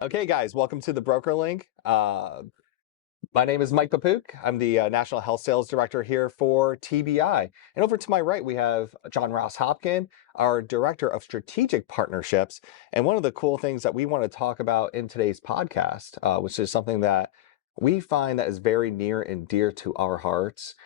Okay, guys, welcome to the Broker Link. My name is Mike Papuc. I'm the National Health Sales Director here for TBI. And over to my right, we have John Ross Hopkin, our Director of Strategic Partnerships. And one of the cool things that we want to talk about in today's podcast, which is something that we find that is very near and dear to our hearts,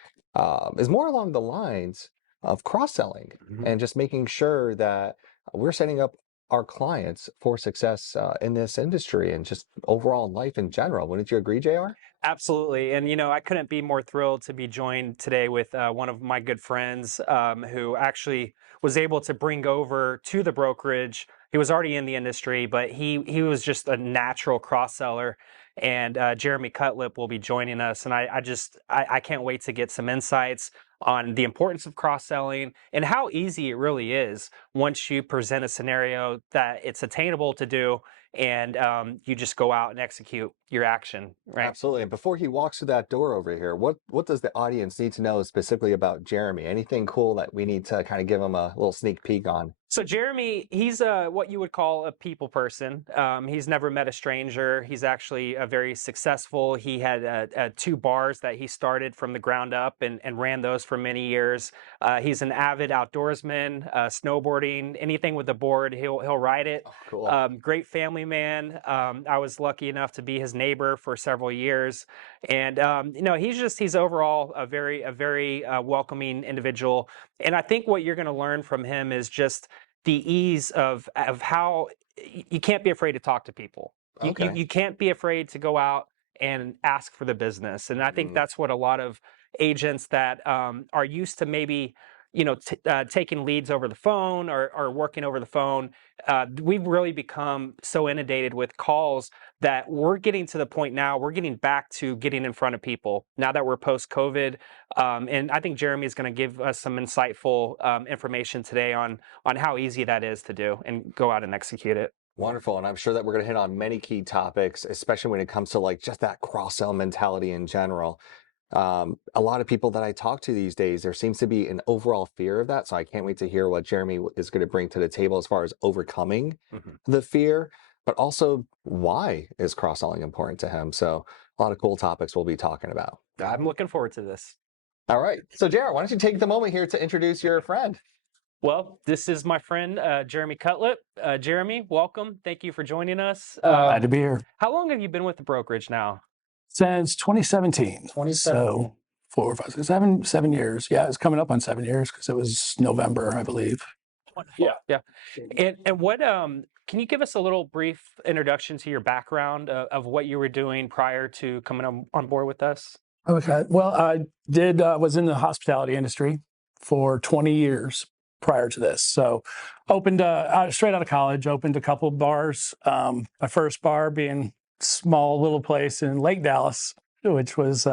is more along the lines of cross-selling and just making sure that we're setting up our clients for success in this industry and just overall in life in general. Wouldn't you agree, JR? Absolutely. And, I couldn't be more thrilled to be joined today with one of my good friends who actually was able to bring over to the brokerage. He was already in the industry, but he was just a natural cross seller. And Jeremy Cutlip will be joining us. And I can't wait to get some insights on the importance of cross selling and how easy it really is once you present a scenario that it's attainable to do and you just go out and execute your action, right? Absolutely. And before he walks through that door over here, what does the audience need to know specifically about Jeremy? Anything cool that we need to kind of give him a little sneak peek on? So Jeremy, he's what you would call a people person. He's never met a stranger. He's actually very successful. He had two bars that he started from the ground up and ran those for many years. He's an avid outdoorsman, snowboarding, anything with a board, he'll ride it. Oh, cool. Great family man. I was lucky enough to be his neighbor for several years, and he's overall a very welcoming individual. And I think what you're going to learn from him is just the ease of how you can't be afraid to talk to people. Okay. You can't be afraid to go out and ask for the business. And I think that's what a lot of agents that are used to maybe taking leads over the phone or working over the phone, we've really become so inundated with calls that we're getting to the point now, we're getting back to getting in front of people now that we're post-COVID. And I think Jeremy is going to give us some insightful information today on how easy that is to do and go out and execute it. Wonderful. And I'm sure that we're going to hit on many key topics, especially when it comes to like just that cross-sell mentality in general. A lot of people that I talk to these days, there seems to be an overall fear of that. So I can't wait to hear what Jeremy is going to bring to the table as far as overcoming the fear, but also why is cross-selling important to him. So a lot of cool topics we'll be talking about. I'm looking forward to this. All right. So Jared, why don't you take the moment here to introduce your friend? Well, this is my friend, Jeremy Cutlip. Jeremy, welcome. Thank you for joining us. Glad to be here. How long have you been with the brokerage now? Since 2017. 2017. So 7 years. Yeah, it's coming up on 7 years because it was November, I believe. Yeah. Yeah. And what, can you give us a little brief introduction to your background of what you were doing prior to coming on board with us? Okay. Well, I was in the hospitality industry for 20 years prior to this. So opened, straight out of college, opened a couple of bars. My first bar being small little place in Lake Dallas, which was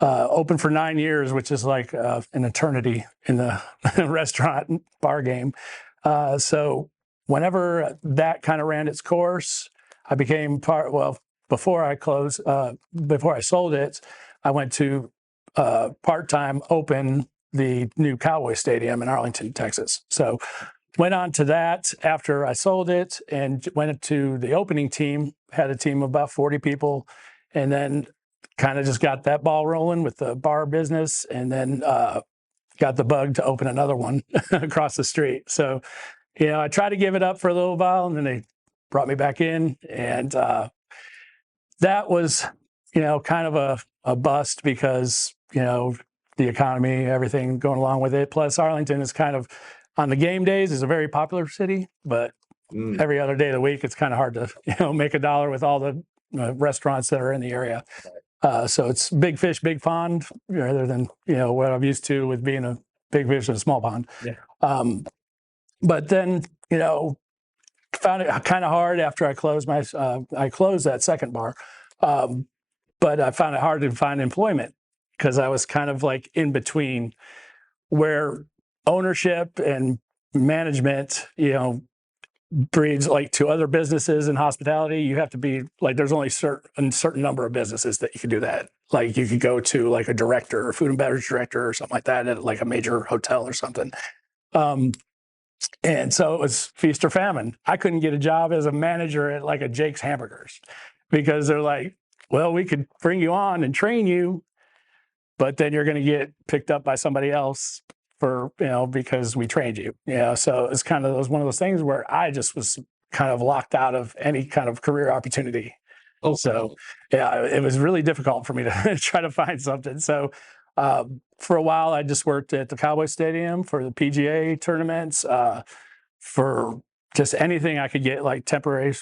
open for 9 years, which is like an eternity in the restaurant bar game. So whenever that kind of ran its course, I became before I sold it, I went to part-time open the new Cowboy Stadium in Arlington, Texas. So went on to that after I sold it and went to the opening team, had a team of about 40 people, and then kind of just got that ball rolling with the bar business, and then got the bug to open another one across the street. So, I tried to give it up for a little while, and then they brought me back in, and that was, kind of a bust because, the economy, everything going along with it. Plus, Arlington is kind of, on the game days, is a very popular city, but every other day of the week, it's kind of hard to, make a dollar with all the restaurants that are in the area. So it's big fish, big pond, rather than, what I'm used to with being a big fish in a small pond. Yeah. But then, found it kind of hard after I closed that second bar. But I found it hard to find employment because I was kind of like in between where ownership and management, breeds like to other businesses in hospitality. You have to be like, there's only a certain number of businesses that you can do that. Like you could go to like a director or food and beverage director or something like that at like a major hotel or something. And so it was feast or famine. I couldn't get a job as a manager at like a Jake's Hamburgers because they're like, well, we could bring you on and train you, but then you're going to get picked up by somebody else for, because we trained you. So it's kind of one of those things where I just was kind of locked out of any kind of career opportunity. Oh, So yeah, it was really difficult for me to try to find something. So for a while, I just worked at the Cowboy Stadium for the PGA tournaments, for just anything I could get like temporary,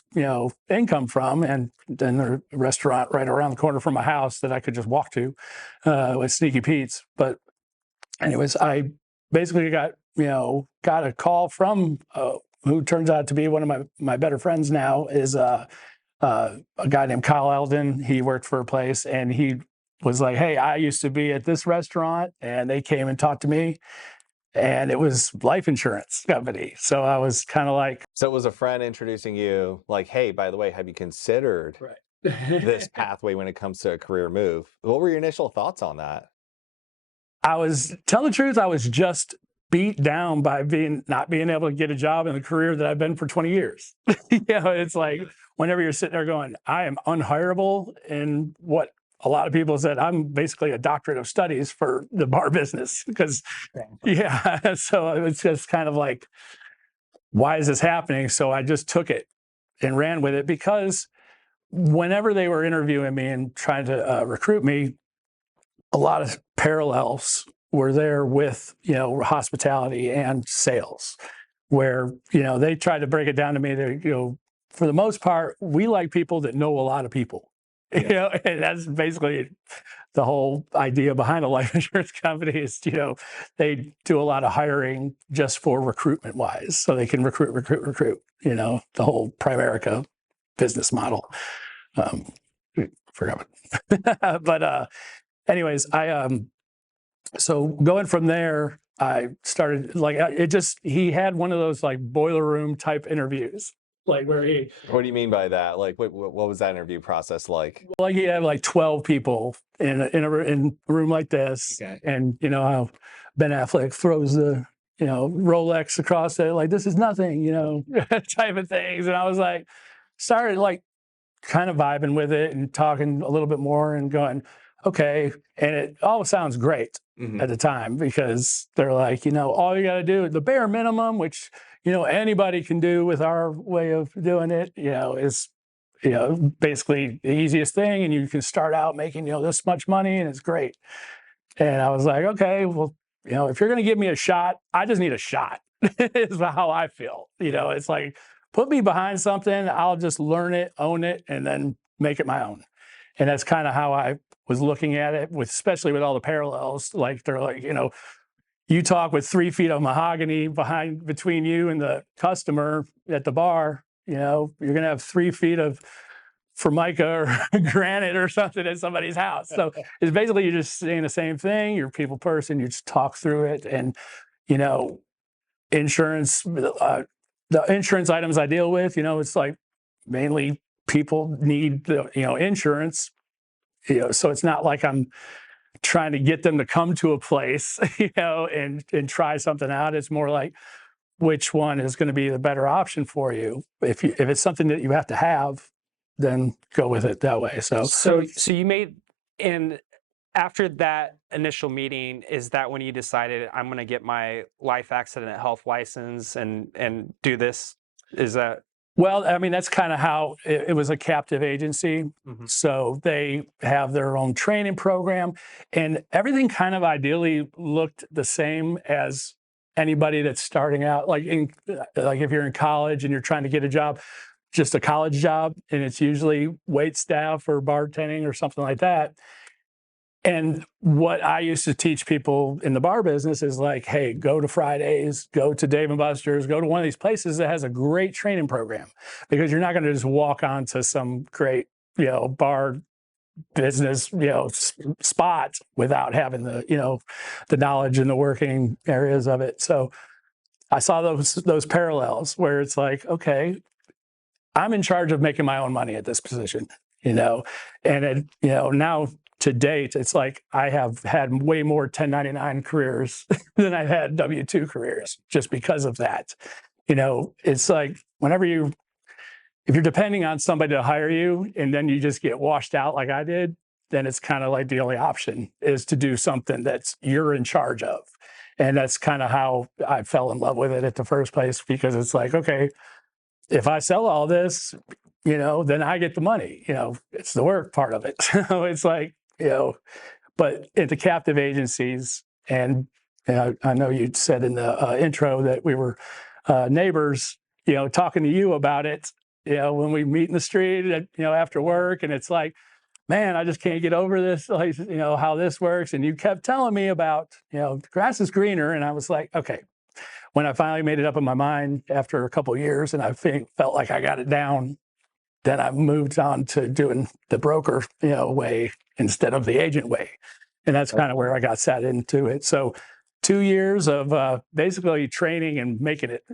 income from. And then a restaurant right around the corner from my house that I could just walk to with Sneaky Pete's. But anyways, I basically got a call from who turns out to be one of my better friends now, is a guy named Kyle Eldon. He worked for a place and he was like, hey, I used to be at this restaurant, and they came and talked to me, and it was life insurance company. So I was kind of like, so it was a friend introducing you, like, hey, by the way, have you considered this pathway when it comes to a career move? What were your initial thoughts on that? Tell the truth, I was just beat down by not being able to get a job in the career that I've been for 20 years. It's like whenever you're sitting there going, I am unhireable, and what a lot of people said, I'm basically a doctorate of studies for the bar business, because so it's just kind of like, why is this happening? So I just took it and ran with it, because whenever they were interviewing me and trying to recruit me, a lot of parallels were there with, hospitality and sales, where, they tried to break it down to me that, for the most part, we like people that know a lot of people. And that's basically the whole idea behind a life insurance company is, they do a lot of hiring just for recruitment wise, so they can recruit, the whole Primerica business model. Forgot it. But anyways, so going from there, I started he had one of those like boiler room type interviews, like where What do you mean by that? Like, what was that interview process like? like he had like 12 people in a room like this. Okay. And how Ben Affleck throws the, Rolex across it, like, this is nothing, type of things. And I was like, started like kind of vibing with it and talking a little bit more and going, okay. And it all sounds great at the time, because they're like, all you got to do, the bare minimum, which, anybody can do with our way of doing it, is, basically the easiest thing. And you can start out making, this much money, and it's great. And I was like, okay, well, if you're going to give me a shot, I just need a shot, is how I feel. It's like, put me behind something, I'll just learn it, own it, and then make it my own. And that's kind of how I was looking at it, especially with all the parallels. Like, they're like, you talk with 3 feet of mahogany between you and the customer at the bar, you're going to have 3 feet of Formica or granite or something at somebody's house. So it's basically, you're just saying the same thing. You're a people person. You just talk through it. And, insurance, the insurance items I deal with, it's like mainly people need the, insurance, so it's not like I'm trying to get them to come to a place, and try something out. It's more like, which one is going to be the better option for you? If it's something that you have to have, then go with it that way. So you made, and after that initial meeting, is that when you decided, I'm going to get my life accident health license and do this? Is that? Well, I mean, that's kind of how it was, a captive agency. So they have their own training program, and everything kind of ideally looked the same as anybody that's starting out. Like if you're in college and you're trying to get a job, just a college job, and it's usually wait staff or bartending or something like that. And what I used to teach people in the bar business is like, hey, go to Fridays, go to Dave & Buster's, go to one of these places that has a great training program, because you're not going to just walk onto some great, bar business, spot without having the, the knowledge and the working areas of it. So I saw those parallels where it's like, okay, I'm in charge of making my own money at this position, and it, now to date, it's like I have had way more 1099 careers than I've had W-2 careers just because of that. It's like if you're depending on somebody to hire you and then you just get washed out like I did, then it's kind of like the only option is to do something that's you're in charge of. And that's kind of how I fell in love with it at the first place, because it's like, okay, if I sell all this, then I get the money. It's the work part of it. So it's like, but at the captive agencies, and I know you said in the intro that we were neighbors, talking to you about it, when we meet in the street, after work, and it's like, man, I just can't get over this, like, how this works. And you kept telling me about, the grass is greener. And I was like, okay. When I finally made it up in my mind after a couple of years and I felt like I got it down, then I moved on to doing the broker, way instead of the agent way. And that's kind of where I got sat into it. So 2 years of basically training and making it,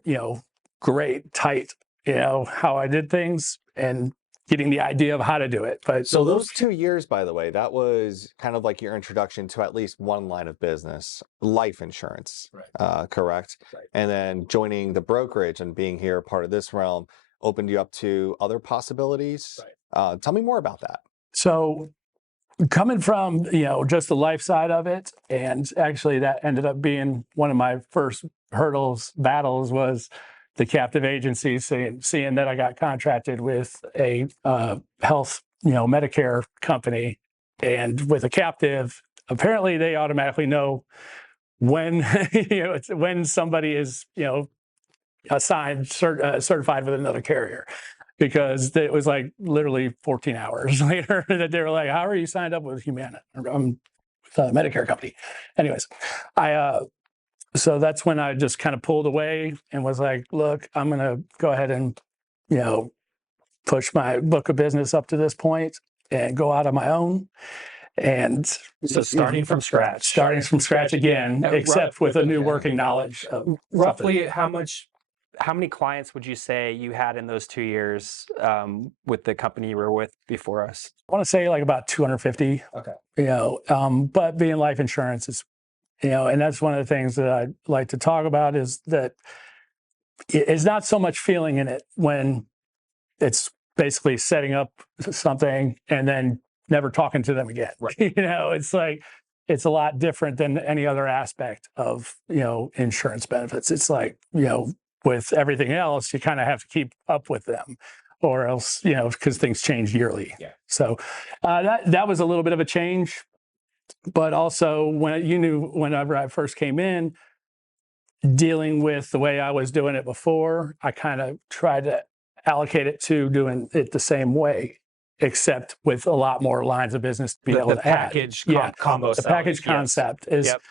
great, tight, how I did things and getting the idea of how to do it. But So those 2 years, by the way, that was kind of like your introduction to at least one line of business, life insurance, Right. Correct? Right. And then joining the brokerage and being here part of this realm opened you up to other possibilities. Right. Tell me more about that. So coming from, just the life side of it, and actually that ended up being one of my first battles was the captive agency, seeing that I got contracted with a health, Medicare company, and with a captive, apparently they automatically know when, when somebody is, assigned certified with another carrier, because it was like literally 14 hours later that they were like, "How are you signed up with Humana?" Medicare company. Anyways, so that's when I just kind of pulled away and was like, look, I'm going to go ahead and, push my book of business up to this point and go out on my own. And So starting from scratch again, except with a new working knowledge. Roughly how many clients would you say you had in those 2 years with the company you were with before us? I want to say like about 250. Okay. But being life insurance is, and that's one of the things that I like to talk about, is that it's not so much feeling in it when it's basically setting up something and then never talking to them again. Right. It's like, it's a lot different than any other aspect of, insurance benefits. It's like, with everything else, you kind of have to keep up with them, or else, because things change yearly. Yeah. So that was a little bit of a change. But also, whenever I first came in, dealing with the way I was doing it before, I kind of tried to allocate it to doing it the same way, except with a lot more lines of business to be able to package add. combo. The package concept is, Yep.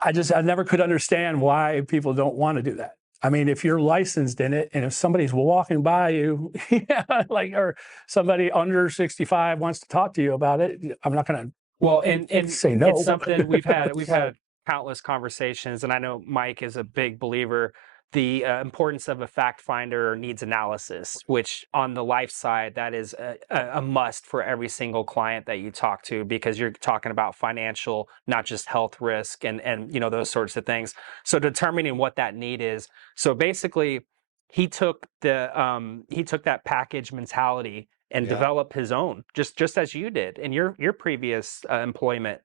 I never could understand why people don't want to do that. I mean, if you're licensed in it, and if somebody's walking by you, or somebody under 65 wants to talk to you about it, I'm not going to. Well, and say no. It's something we've had countless conversations, and I know Mike is a big believer. The importance of a fact finder or needs analysis, which on the life side, that is a must for every single client that you talk to, because you're talking about financial, not just health risk and those sorts of things. So determining what that need is. So basically, he took that package mentality and developed his own, just as you did in your previous employment.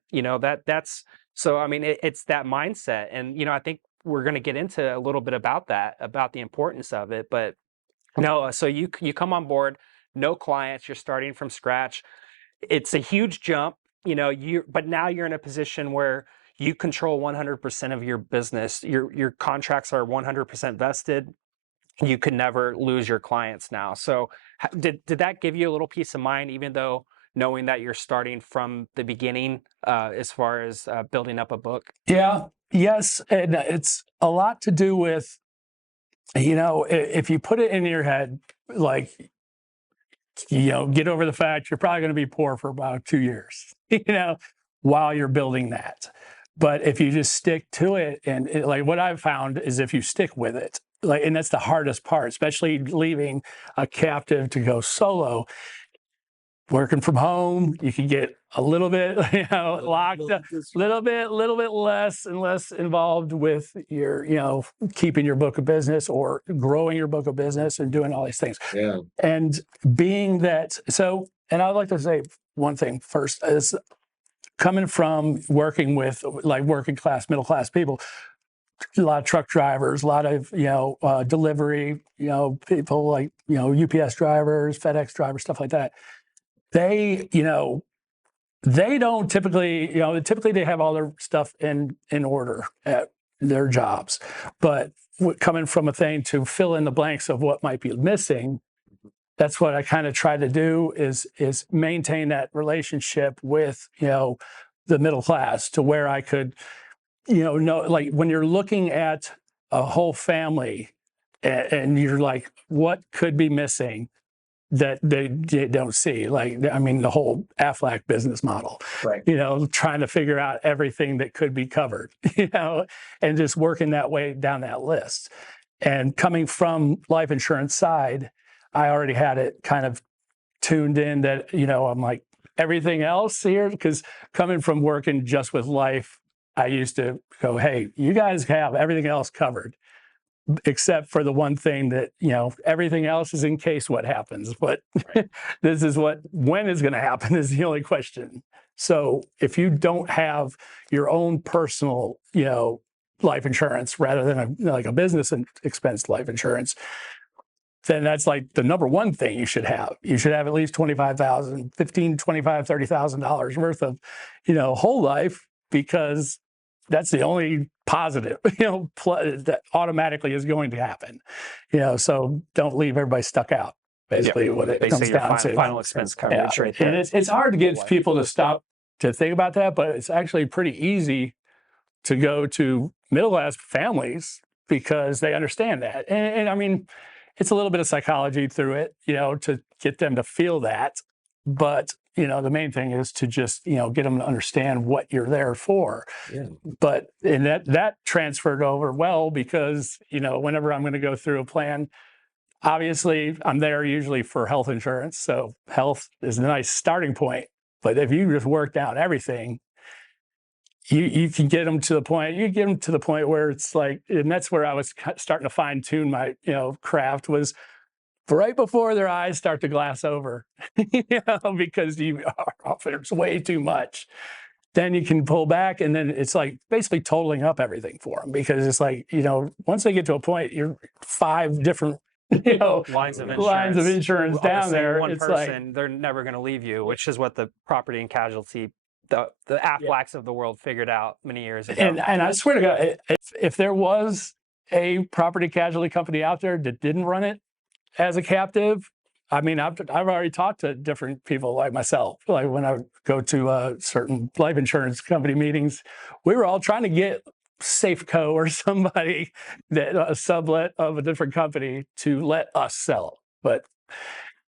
That's so. I mean, it's that mindset, and I think we're going to get into a little bit about that, about the importance of it. But no, so you come on board, no clients, you're starting from scratch. It's a huge jump, but now you're in a position where you control 100% of your business. Your contracts are 100% vested. You could never lose your clients now. So did that give you a little peace of mind, even though knowing that you're starting from the beginning as far as building up a book? Yeah. Yes. And it's a lot to do with, if you put it in your head, like, get over the fact you're probably going to be poor for about 2 years, while you're building that. But if you just stick to it, and like what I've found is if you stick with it, and that's the hardest part, especially leaving a captive to go solo. working from home, you can get a little bit, locked up, little bit less and less involved with your, keeping your book of business or growing your book of business and doing all these things. Yeah. And being that, and I'd like to say one thing first is coming from working with like working class, middle class people, a lot of truck drivers, a lot of, delivery, people like, UPS drivers, FedEx drivers, stuff like that. They don't typically, typically they have all their stuff in order at their jobs, but coming from a thing to fill in the blanks of what might be missing, that's what I kind of try to do is maintain that relationship with, the middle class to where I could, know, like when you're looking at a whole family and you're like, what could be missing that they don't see? Like, I mean, the whole Aflac business model, Right. Trying to figure out everything that could be covered, and just working that way down that list. And coming from life insurance side, I already had it kind of tuned in that, I'm like, everything else here, because coming from working just with life, I used to go, hey, you guys have everything else covered, except for the one thing that, everything else is in case what happens. But Right. this is when is going to happen is the only question. So if you don't have your own personal, life insurance rather than a business expense life insurance, then that's like the number one thing you should have. You should have at least $25,000, $15,000, $25,000, $30,000 worth of, whole life, because that's the only positive, that automatically is going to happen. So don't leave everybody stuck out. Basically, what it comes down to. Final expense coverage, right there. And it's hard to get people to stop to think about that, but it's actually pretty easy to go to middle class families because they understand that. And I mean, it's a little bit of psychology through it, to get them to feel that. But, the main thing is to just, get them to understand what you're there for. Yeah. But and that transferred over well because, whenever I'm going to go through a plan, obviously I'm there usually for health insurance. So health is a nice starting point. But if you just work down everything, you can get them to the point, where it's like, and that's where I was starting to fine tune my, craft was right before their eyes start to glass over, because you are offering way too much. Then you can pull back, and then it's like basically totaling up everything for them, because it's like, once they get to a point, you're 5 different, lines of insurance down Obviously, there. one It's person, like, they're never going to leave you, which is what the property and casualty, the Aflacs of the world figured out many years ago. and I swear to God, if there was a property casualty company out there that didn't run it as a captive, I mean, I've already talked to different people like myself. Like when I go to certain life insurance company meetings, we were all trying to get Safeco or somebody that a sublet of a different company to let us sell. But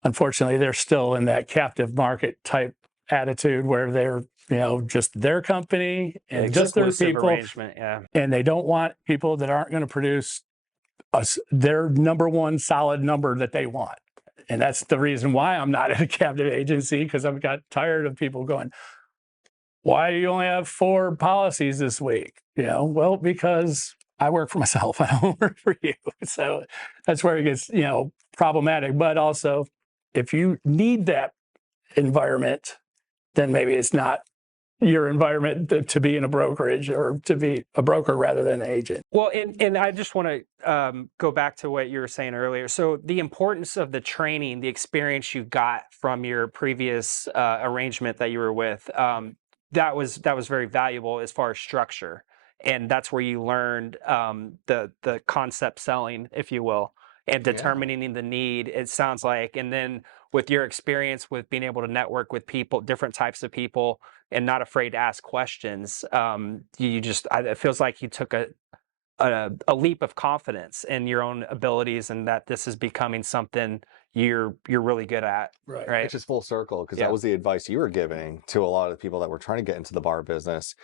unfortunately, they're still in that captive market type attitude where they're, just their company and just their people. Arrangement, yeah. And they don't want people that aren't going to produce their number one solid number that they want. And that's the reason why I'm not at a captive agency, because I've got tired of people going, why do you only have 4 policies this week? Well, because I work for myself. I don't work for you. So that's where it gets, problematic. But also, if you need that environment, then maybe it's not your environment to be in a brokerage, or to be a broker rather than an agent. Well, and I just want to go back to what you were saying earlier. So the importance of the training, the experience you got from your previous arrangement that you were with, that was very valuable as far as structure, and that's where you learned the concept selling, if you will, and determining the need. It sounds like, and then with your experience with being able to network with people, different types of people, and not afraid to ask questions, it feels like you took a leap of confidence in your own abilities, and that this is becoming something you're really good at. Right. It's just full circle, because that was the advice you were giving to a lot of the people that were trying to get into the bar business.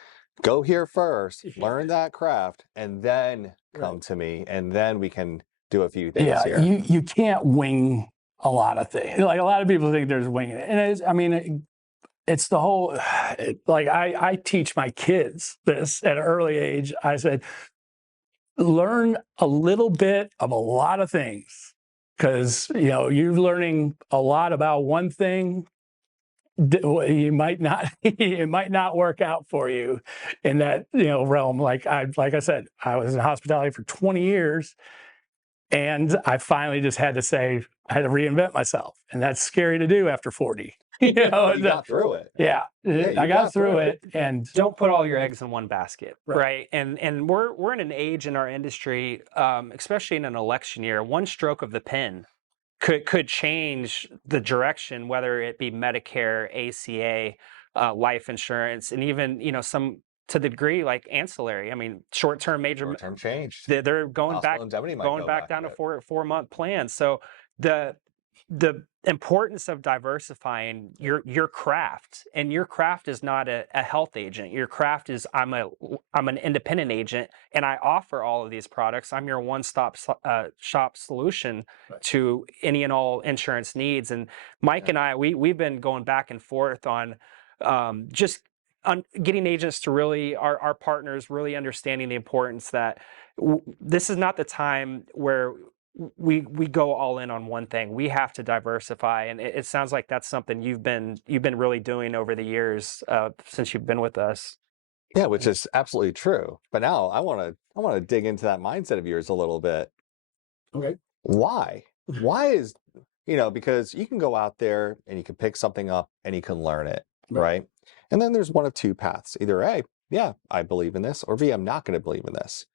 Go here first, learn that craft, and then come to me, and then we can do a few things here. You can't wing a lot of things. Like a lot of people think there's winging it, and it's the whole. Like I teach my kids this at an early age. I said, learn a little bit of a lot of things, because you're learning a lot about one thing. You might not it might not work out for you in that realm. Like I said, I was in hospitality for 20 years, and I finally just had to say I had to reinvent myself, and that's scary to do after 40. You got through it. Yeah, I got through it. And don't put all your eggs in one basket, right? And we're in an age in our industry, especially in an election year, one stroke of the pen could change the direction, whether it be Medicare, ACA, life insurance, and even some to the degree like ancillary. I mean, short-term change. They're going back down to 4-month plans. So the importance of diversifying your craft, and your craft is not a health agent. Your craft is I'm an independent agent, and I offer all of these products. I'm your one-stop shop solution to any and all insurance needs. And Mike and I, we've been going back and forth on getting agents to really, our partners really understanding the importance that this is not the time where we go all in on one thing. We have to diversify, and it sounds like that's something you've been really doing over the years since you've been with us. Yeah, which is absolutely true. But now I want to dig into that mindset of yours a little bit. Okay. Why? Why is because you can go out there and you can pick something up and you can learn it, right? And then there's one of two paths. Either A, yeah, I believe in this, or B, I'm not going to believe in this.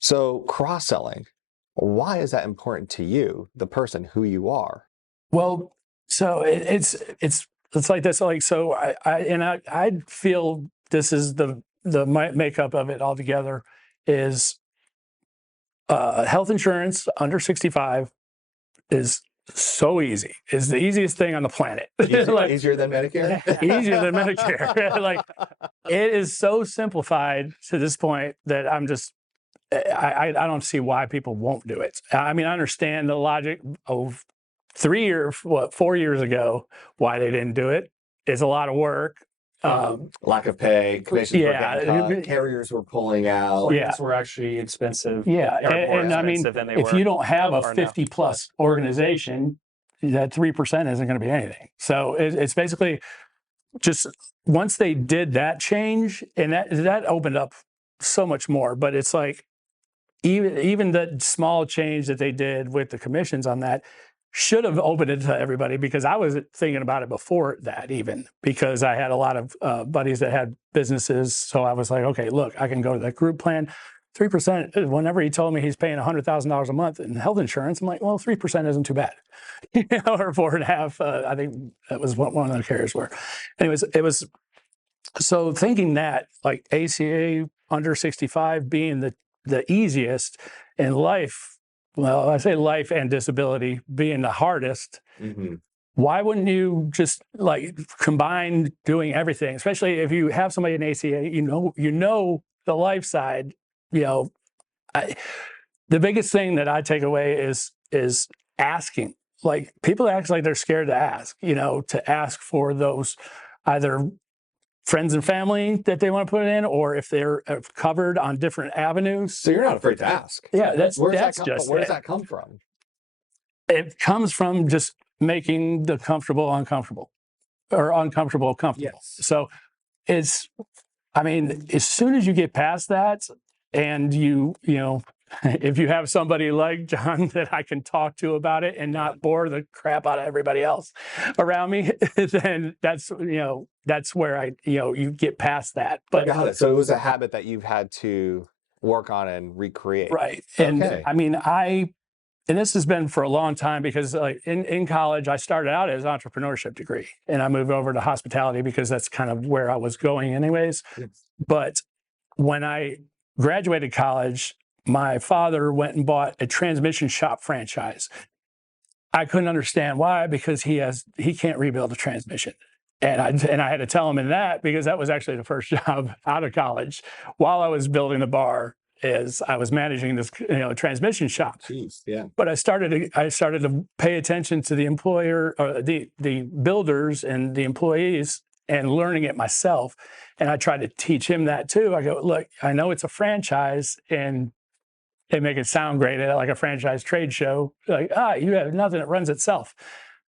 So cross-selling, why is that important to you, the person who you are? Well, so it's like this. Like, so I feel this is the makeup of it altogether is health insurance under 65 is so easy. It's the easiest thing on the planet. Easier than Medicare? Easier than Medicare. Like, it is so simplified to this point that I'm just, I don't see why people won't do it. I mean, I understand the logic of 4 years ago, why they didn't do it. It's a lot of work. Lack of pay, commissions were getting cut, carriers were pulling out. Plans were actually expensive. Yeah, and I mean, if you don't have a 50-plus organization, that 3% isn't going to be anything. So it's basically just once they did that change, and that opened up so much more. But it's like even the small change that they did with the commissions on that should have opened it to everybody, because I was thinking about it before that, even because I had a lot of buddies that had businesses. So I was like, okay, look, I can go to that group plan. 3%, whenever he told me he's paying $100,000 a month in health insurance, I'm like, well, 3% isn't too bad. Or 4.5%, I think that was what one of the carriers were. Anyways, it was, so thinking that like ACA under 65 being the easiest, in life, well, I say life and disability being the hardest. Mm-hmm. Why wouldn't you just like combine doing everything, especially if you have somebody in ACA, the life side, the biggest thing that I take away is asking. Like, people act like they're scared to ask, to ask for those either friends and family that they want to put in, or if they're covered on different avenues. So you're not afraid to ask. Yeah, where does that come from? It comes from just making the comfortable uncomfortable, or uncomfortable comfortable. Yes. So as soon as you get past that, and if you have somebody like John that I can talk to about it and not bore the crap out of everybody else around me, then that's where you get past that. But got it. So it was a habit that you've had to work on and recreate. Right. And I mean, and this has been for a long time, because like in college, I started out as an entrepreneurship degree, and I moved over to hospitality because that's kind of where I was going anyways. Yes. But when I graduated college, my father went and bought a transmission shop franchise. I couldn't understand why, because he can't rebuild a transmission. And I had to tell him in that, because that was actually the first job out of college while I was building the bar. is I was managing this transmission shop. Jeez, yeah. But I started to pay attention to the employer, or the builders and the employees, and learning it myself. And I tried to teach him that too. I go, look, I know it's a franchise, and they make it sound great at like a franchise trade show. Like, you have nothing that runs itself.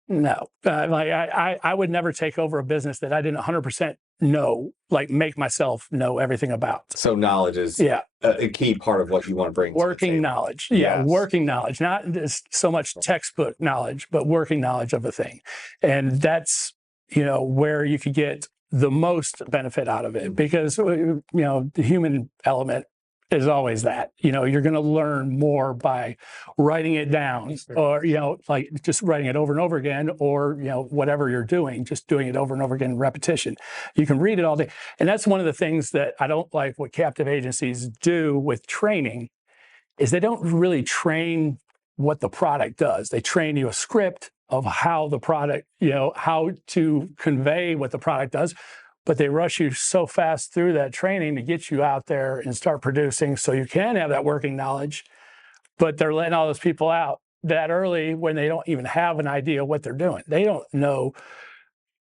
No, I would never take over a business that I didn't 100% know, like make myself know everything about. So knowledge is a key part of what you want to bring. Working knowledge. Yeah, working knowledge, not just so much textbook knowledge, but working knowledge of a thing. And that's, where you could get the most benefit out of it, because, the human element is always that. You're going to learn more by writing it down, or, like just writing it over and over again, or, whatever you're doing, just doing it over and over again, repetition. You can read it all day. And that's one of the things that I don't like what captive agencies do with training, is they don't really train what the product does. They train you a script of how the product, how to convey what the product does. But they rush you so fast through that training to get you out there and start producing so you can have that working knowledge. But they're letting all those people out that early when they don't even have an idea what they're doing. They don't know,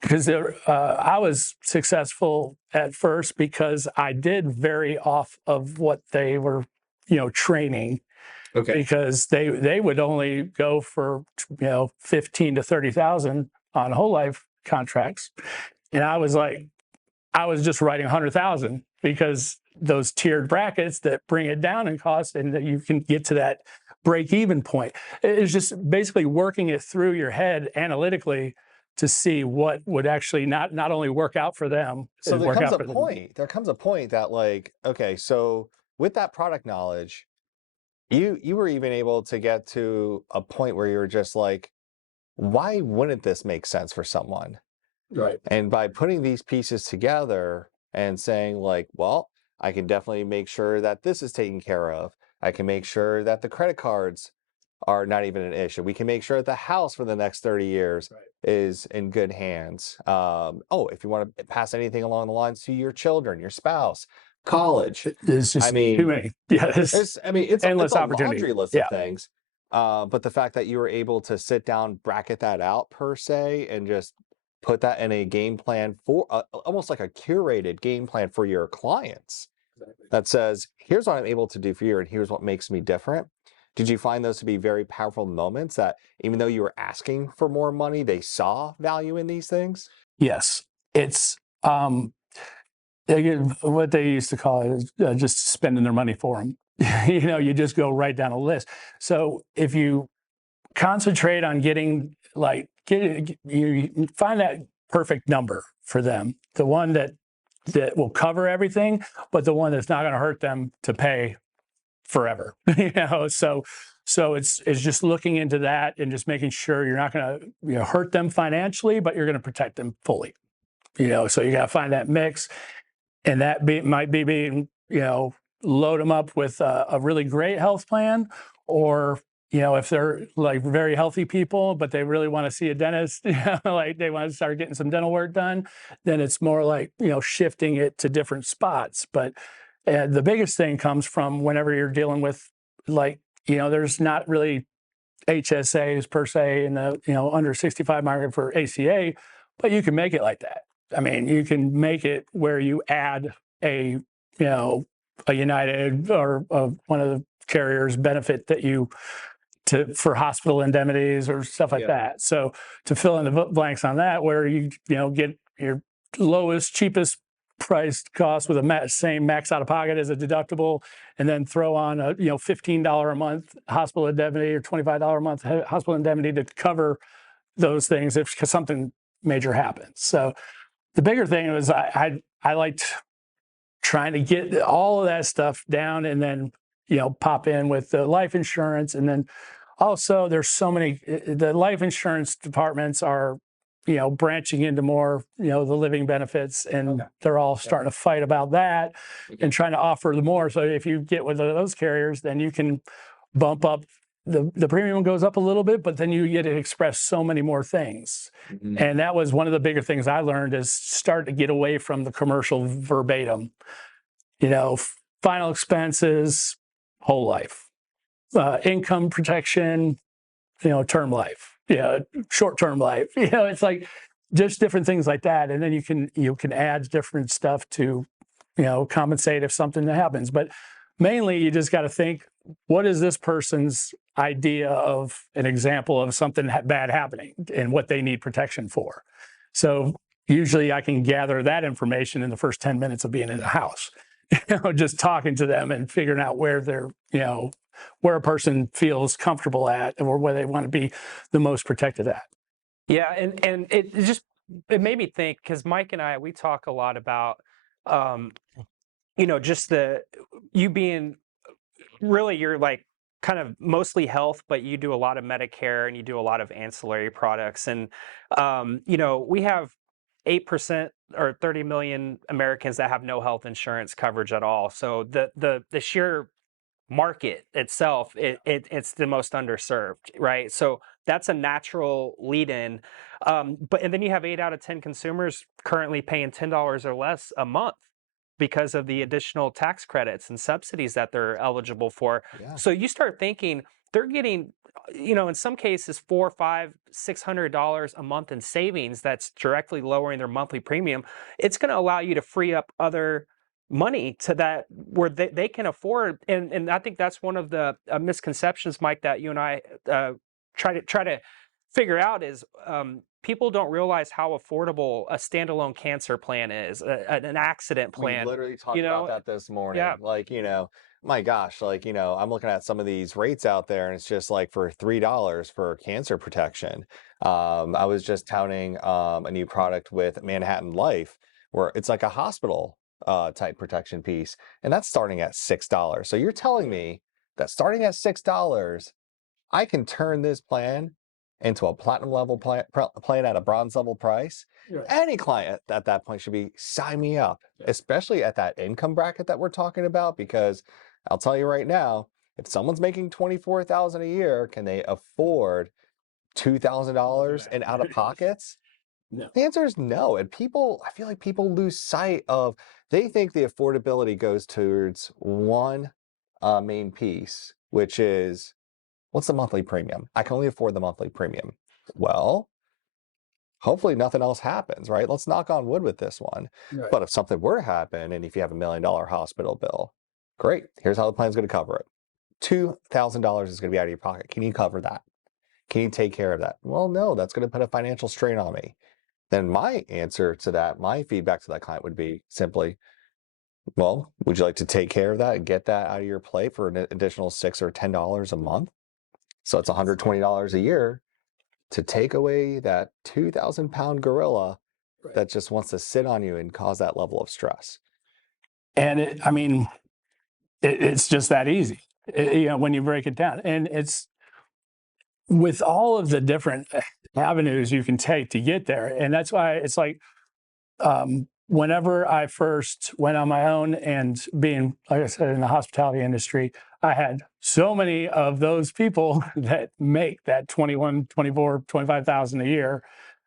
because I was successful at first because I did vary off of what they were, training. Okay. Because they would only go for, 15 to 30,000 on whole life contracts. And I was just writing 100,000, because those tiered brackets that bring it down in cost, and that you can get to that break-even point. It's just basically working it through your head analytically to see what would actually not only work out for them. So there comes a point that, like, okay, so with that product knowledge, you were even able to get to a point where you were just like, why wouldn't this make sense for someone? Right. And by putting these pieces together and saying, like, well, I can definitely make sure that this is taken care of. I can make sure that the credit cards are not even an issue. We can make sure that the house for the next 30 years is in good hands. If you want to pass anything along the lines to your children, your spouse, college. It's just too many. Yeah, it's endless a opportunity. Laundry list of things. But the fact that you were able to sit down, bracket that out per se, and just put that in a game plan for almost like a curated game plan for your clients that says, here's what I'm able to do for you, and here's what makes me different. Did you find those to be very powerful moments that even though you were asking for more money, they saw value in these things? Yes. It's what they used to call it is just spending their money for them. You just go right down a list. So if you concentrate on you find that perfect number for them, the one that will cover everything, but the one that's not going to hurt them to pay forever. So it's just looking into that and just making sure you're not going to hurt them financially, but you're going to protect them fully. So you got to find that mix, and that might be being load them up with a really great health plan, or if they're like very healthy people, but they really want to see a dentist, like they want to start getting some dental work done, then it's more like, shifting it to different spots. But the biggest thing comes from whenever you're dealing with, there's not really HSAs per se in the, under 65 market for ACA, but you can make it like that. I mean, you can make it where you add a United or one of the carriers benefit that for hospital indemnities or stuff like that. So to fill in the blanks on that, where you get your lowest, cheapest priced cost with a same max out of pocket as a deductible, and then throw on a $15 a month hospital indemnity or $25 a month hospital indemnity to cover those things if something major happens. So the bigger thing was I liked trying to get all of that stuff down, and then pop in with the life insurance. And then also there's so many, the life insurance departments are, branching into more, the living benefits, and they're all starting to fight about that and trying to offer the more. So if you get with those carriers, then you can bump up, the premium goes up a little bit, but then you get to express so many more things. Mm-hmm. And that was one of the bigger things I learned, is start to get away from the commercial verbatim, final expenses, whole life, income protection, term life, short-term life, it's like just different things like that. And then you can add different stuff to, compensate if something happens. But mainly you just got to think, what is this person's idea of an example of something bad happening and what they need protection for? So usually I can gather that information in the first 10 minutes of being in the house, just talking to them and figuring out where they're, where a person feels comfortable at or where they want to be the most protected at. Yeah, and it made me think, because Mike and I, we talk a lot about just you being really, you're like kind of mostly health, but you do a lot of Medicare and you do a lot of ancillary products. And we have 8% or 30 million Americans that have no health insurance coverage at all. So the sheer market itself, it's the most underserved, right? So that's a natural lead in. And then you have 8 out of 10 consumers currently paying $10 or less a month because of the additional tax credits and subsidies that they're eligible for. Yeah. So you start thinking they're getting, in some cases, $400, $500, $600 a month in savings. That's directly lowering their monthly premium. It's going to allow you to free up other money to that where they can afford. And I think that's one of the misconceptions, Mike, that you and I try to figure out is people don't realize how affordable a standalone cancer plan is, an accident plan. We literally talked about that this morning. Yeah. Like, my gosh, like, I'm looking at some of these rates out there and it's just like for $3 for cancer protection. I was just touting a new product with Manhattan Life where it's like a hospital type protection piece, and that's starting at $6. So you're telling me that starting at $6, I can turn this plan into a platinum level plan at a bronze level price? Right. Any client at that point should be sign me up, especially at that income bracket that we're talking about, because I'll tell you right now, if someone's making $24,000 a year, can they afford $2,000 in out of pockets? No. The answer is no. And I feel like people lose sight of, they think the affordability goes towards one main piece, which is, what's the monthly premium? I can only afford the monthly premium. Well, hopefully nothing else happens, right? Let's knock on wood with this one. Right. But if something were to happen, and if you have $1 million hospital bill, great. Here's how the plan's going to cover it. $2,000 is going to be out of your pocket. Can you cover that? Can you take care of that? Well, no, that's going to put a financial strain on me. Then my answer to that, my feedback to that client would be simply, well, would you like to take care of that and get that out of your plate for an additional $6 or $10 a month? So it's $120 a year to take away that 2,000-pound gorilla that just wants to sit on you and cause that level of stress. And it's just that easy, when you break it down. And it's with all of the different avenues you can take to get there. And that's why it's like, whenever I first went on my own and being, like I said, in the hospitality industry, I had so many of those people that make that 21, 24, 25,000 a year,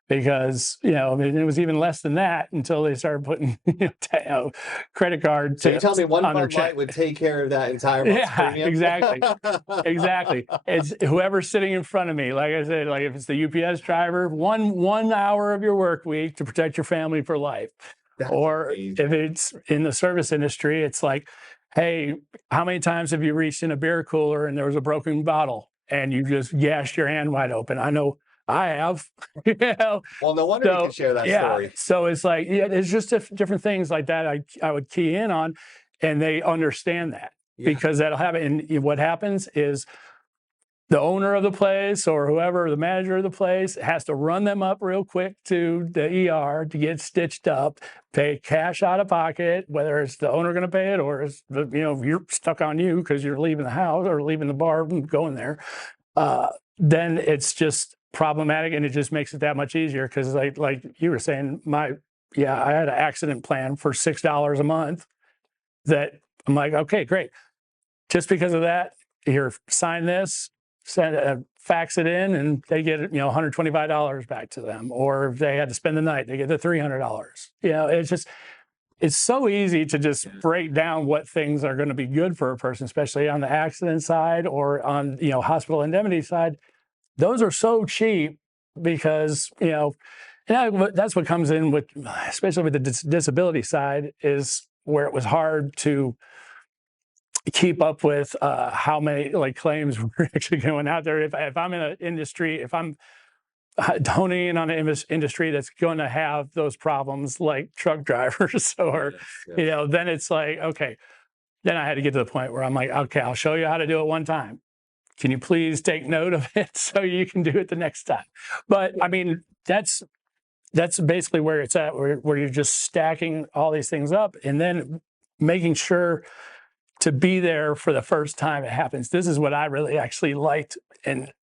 because, it was even less than that until they started putting credit card. So you tell me one Bud Light would take care of that entire month's premium? Exactly. Exactly. It's whoever's sitting in front of me. Like I said, like if it's the UPS driver, one hour of your work week to protect your family for life. That's or amazing. If it's in the service industry, it's like, hey, how many times have you reached in a beer cooler and there was a broken bottle and you just gashed your hand wide open? I know I have. Well, no wonder you can share that story. So it's like, it's just different things like that I would key in on, and they understand that because that'll happen. And what happens is the owner of the place or whoever, the manager of the place, has to run them up real quick to the ER to get stitched up, pay cash out of pocket, whether it's the owner going to pay it or it's you're stuck on you because you're leaving the house or leaving the bar and going there. Then it's just problematic, and it just makes it that much easier because, like you were saying, I had an accident plan for $6 a month. That I'm like, okay, great. Just because of that, here, sign this, fax it in, and they get $125 back to them. Or if they had to spend the night, they get the $300. It's just it's so easy to just break down what things are going to be good for a person, especially on the accident side or on, hospital indemnity side. Those are so cheap because, and that's what comes in with, especially with the disability side, is where it was hard to keep up with how many claims were actually going out there. If I'm in an industry, if I'm honing in on an industry that's going to have those problems like truck drivers or, then it's like, okay, then I had to get to the point where I'm like, okay, I'll show you how to do it one time. Can you please take note of it so you can do it the next time? But I mean, that's basically where it's at, where you're just stacking all these things up and then making sure to be there for the first time it happens. This is what I really actually liked, and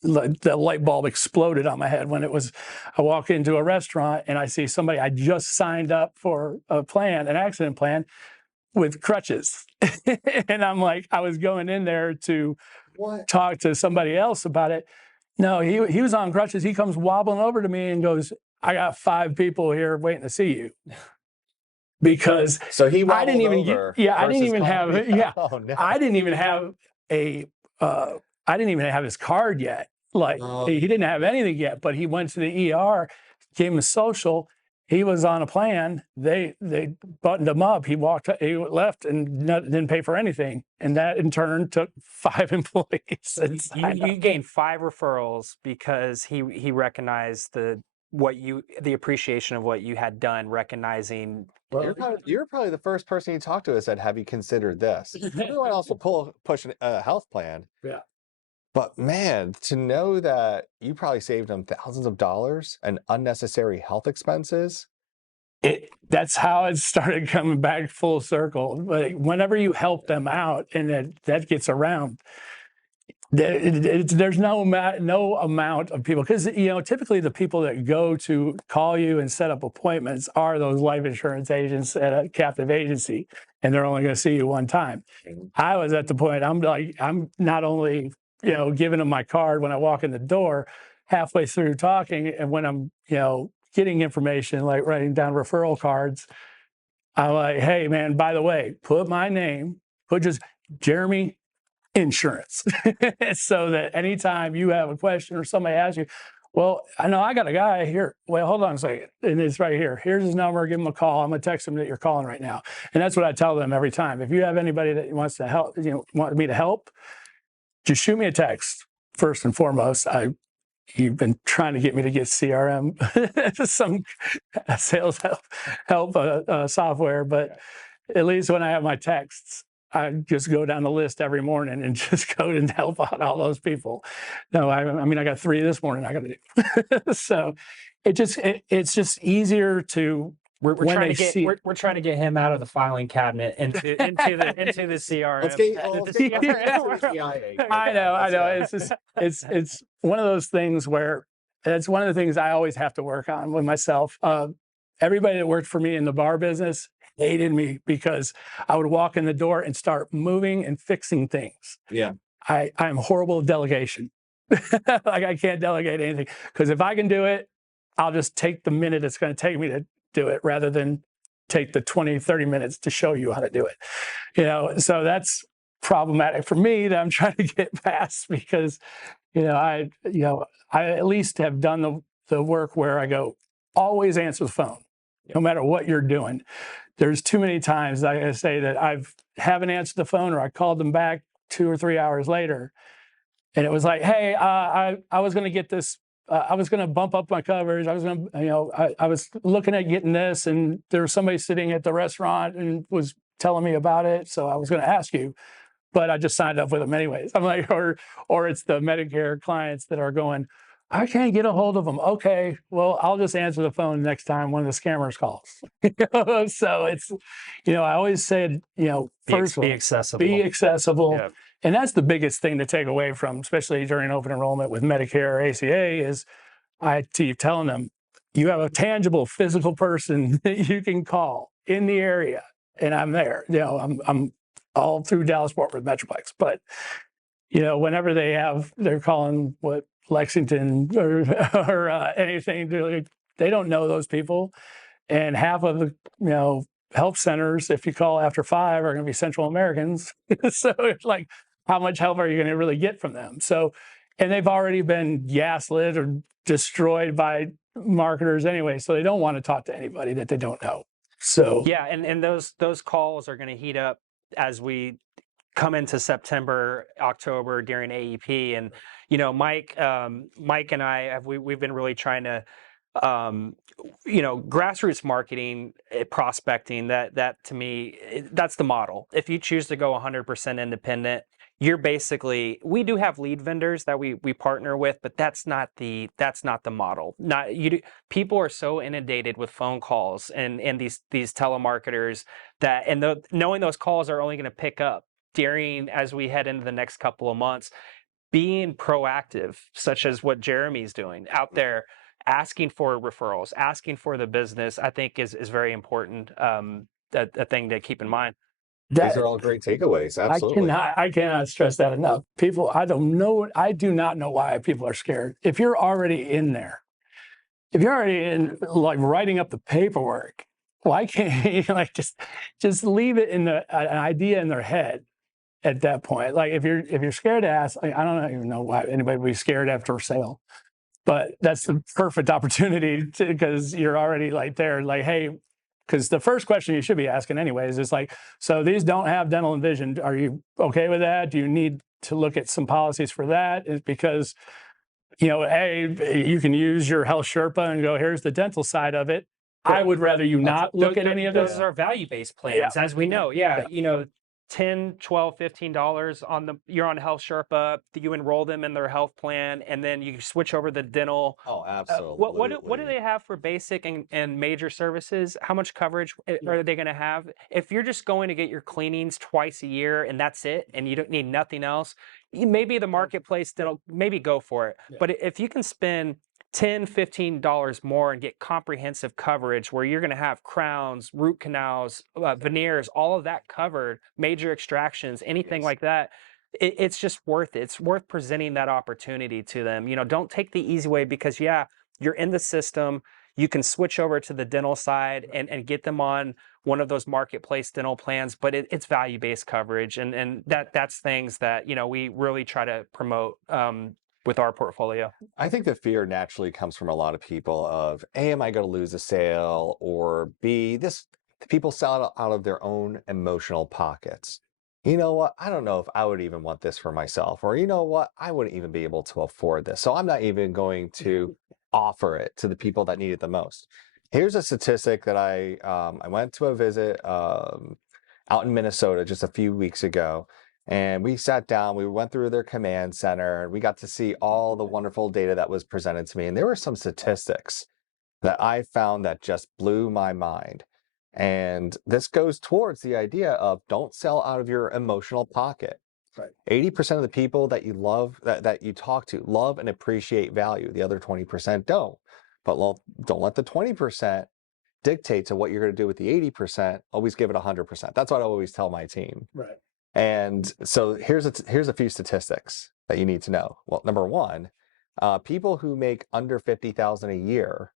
the light bulb exploded on my head when I walk into a restaurant and I see somebody I just signed up for an accident plan with crutches. And I'm like, I was going in there to talk to somebody else about it. No, he was on crutches. He comes wobbling over to me and goes, I got 5 people here waiting to see you. Because so he I didn't even over I didn't even have oh, no. I didn't even have I didn't even have his card yet. He didn't have anything yet, but he went to the ER, gave him a social. He was on a plan. They buttoned him up. He left and didn't pay for anything. And that in turn took 5 employees. You gained 5 referrals because he recognized the appreciation of what you had done, recognizing. Well, you're probably the first person you talked to that said, have you considered this? Everyone else will push a health plan. Yeah. But man, to know that you probably saved them thousands of dollars and unnecessary health expenses. That's how it started coming back full circle. But whenever you help them out and that gets around, there's no amount of people, because typically the people that go to call you and set up appointments are those life insurance agents at a captive agency, and they're only going to see you one time. I was at the point, I'm not only giving them my card when I walk in the door, halfway through talking, and when I'm getting information like writing down referral cards, I'm like, hey man, by the way, put my name, put just Jeremy Insurance, so that anytime you have a question or somebody asks you, well, I know I got a guy here. Well, hold on a second. And it's right here. Here's his number. Give him a call. I'm going to text him that you're calling right now. And that's what I tell them every time. If you have anybody that wants to help, want me to help, just shoot me a text first and foremost. You've been trying to get me to get CRM, some sales help software, but at least when I have my texts, I just go down the list every morning and just go and help out all those people. No, I mean, I got 3 this morning I got to do. So it's just easier to. We're trying to get him out of the filing cabinet into the CRM. Let's get all the CRM. I know. It's one of those things where it's one of the things I always have to work on with myself. Everybody that worked for me in the bar business hated me because I would walk in the door and start moving and fixing things. Yeah. I'm horrible at delegation. I can't delegate anything, because if I can do it, I'll just take the minute it's going to take me to do it rather than take the 20, 30 minutes to show you how to do it. So that's problematic for me that I'm trying to get past, because, I at least have done the work where I go, always answer the phone, no matter what you're doing. There's too many times I say that haven't answered the phone, or I called them back 2 or 3 hours later, and it was like, hey, I was going to get this. I was going to bump up my coverage. I was going to, I was looking at getting this, and there was somebody sitting at the restaurant and was telling me about it. So I was going to ask you, but I just signed up with them anyways. I'm like, or it's the Medicare clients that are going, I can't get a hold of them. Okay, well, I'll just answer the phone next time one of the scammers calls. So it's, I always said, first be accessible. Be accessible. Yeah. And that's the biggest thing to take away from, especially during open enrollment with Medicare or ACA, is I keep telling them, you have a tangible physical person that you can call in the area, and I'm there. I'm all through Dallas-Fort Worth Metroplex, but whenever they're calling Lexington or anything, they don't know those people. and half of the health centers, if you call after 5, are going to be Central Americans. So it's like, how much help are you going to really get from them? So, and they've already been gaslit or destroyed by marketers anyway, so they don't want to talk to anybody that they don't know. So yeah, and those calls are going to heat up as we come into September, October during AEP. And Mike and I have we've been really trying to grassroots marketing, prospecting, that to me, that's the model. If you choose to go 100% independent, you're basically, we do have lead vendors that we partner with, but that's not the model. People are so inundated with phone calls and these telemarketers that, and knowing those calls are only going to pick up as we head into the next couple of months. Being proactive, such as what Jeremy's doing out there, asking for referrals, asking for the business, I think is very important. A thing to keep in mind. These are all great takeaways. Absolutely. I cannot stress that enough. People, I do not know why people are scared. If you're already in there, if you're already in, like, writing up the paperwork, why can't you just leave it in an idea in their head at that point? Like, if you're scared to ask, I don't even know why anybody would be scared after a sale, but that's the perfect opportunity because you're already there, hey, because the first question you should be asking anyways is so these don't have dental and vision. Are you okay with that? Do you need to look at some policies for that? It's because, hey, you can use your health Sherpa and go, here's the dental side of it. I would rather you not look at any of this. Those are value-based plans, as we know. Yeah. $10, $12, $15 you're on Health Sherpa, you enroll them in their health plan, and then you switch over the dental. Oh, absolutely. What do they have for basic and major services? How much coverage are they going to have? If you're just going to get your cleanings twice a year and that's it, and you don't need nothing else, maybe the marketplace dental, maybe go for it. Yeah. But if you can spend $10, $15 more and get comprehensive coverage where you're going to have crowns, root canals, veneers, all of that covered, major extractions, anything like that, it's just worth it. It's worth presenting that opportunity to them. Don't take the easy way because, you're in the system. You can switch over to the dental side and get them on one of those marketplace dental plans, but it's value-based coverage. And that's things that, we really try to promote with our portfolio. I think the fear naturally comes from a lot of people of, A, am I going to lose a sale? Or B, people sell it out of their own emotional pockets. You know what? I don't know if I would even want this for myself. Or, you know what? I wouldn't even be able to afford this. So I'm not even going to offer it to the people that need it the most. Here's a statistic that I went to a visit out in Minnesota just a few weeks ago. And we sat down, we went through their command center, and we got to see all the wonderful data that was presented to me. And there were some statistics that I found that just blew my mind. And this goes towards the idea of don't sell out of your emotional pocket. Right. 80% of the people that you love, that you talk to, love and appreciate value. The other 20% don't. But don't let the 20% dictate to what you're going to do with the 80%. Always give it 100%. That's what I always tell my team. Right. And so here's a few statistics that you need to know. Well, number one, people who make under $50,000 a year,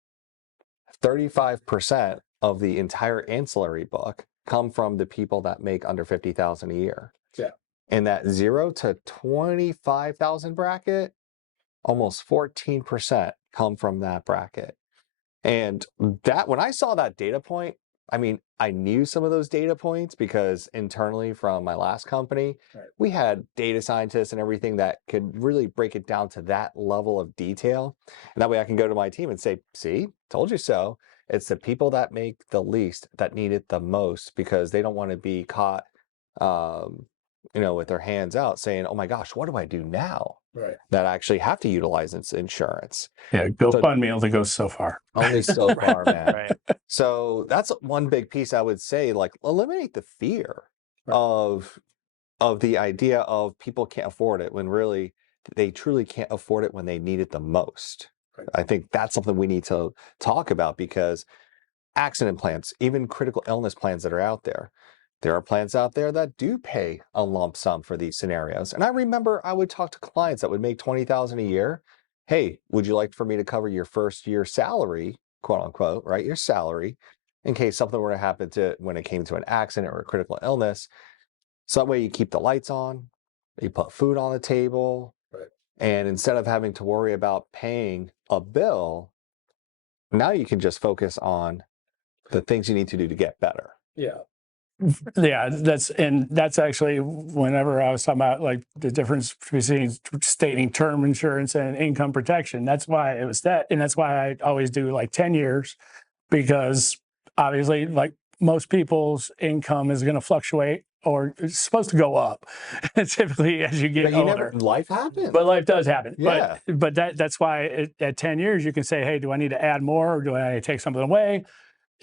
35% of the entire ancillary book come from the people that make under $50,000 a year. Yeah. In that 0 to 25,000 bracket, almost 14% come from that bracket. And that, when I saw that data point, I mean, I knew some of those data points because internally from my last company, we had data scientists and everything that could really break it down to that level of detail. And that way I can go to my team and say, see, told you so. It's the people that make the least that need it the most because they don't want to be caught, with their hands out saying, oh my gosh, what do I do now? Right. That I actually have to utilize insurance. Yeah, GoFundMe only goes so far. Only so far, man. Right. So that's one big piece I would say, eliminate the fear of the idea of people can't afford it when really they truly can't afford it when they need it the most. Right. I think that's something we need to talk about because accident plans, even critical illness plans that are out there, there are plans out there that do pay a lump sum for these scenarios. And I remember I would talk to clients that would make $20,000 a year. Hey, would you like for me to cover your first year salary, quote unquote, right? Your salary. in case something were to happen to when it came to an accident or a critical illness. So that way you keep the lights on, you put food on the table, Right. and instead of having to worry about paying a bill, now you can just focus on the things you need to do to get better. Yeah. Yeah, that's actually whenever I was talking about like the difference between stating term insurance and income protection. That's why it was that, and that's why I always do like 10 years, because obviously, like most people's income is going to fluctuate, or it's supposed to go up typically as you get older. Life happens. But life does happen. Yeah. But that's why at 10 years you can say, hey, do I need to add more, or do I need to take something away?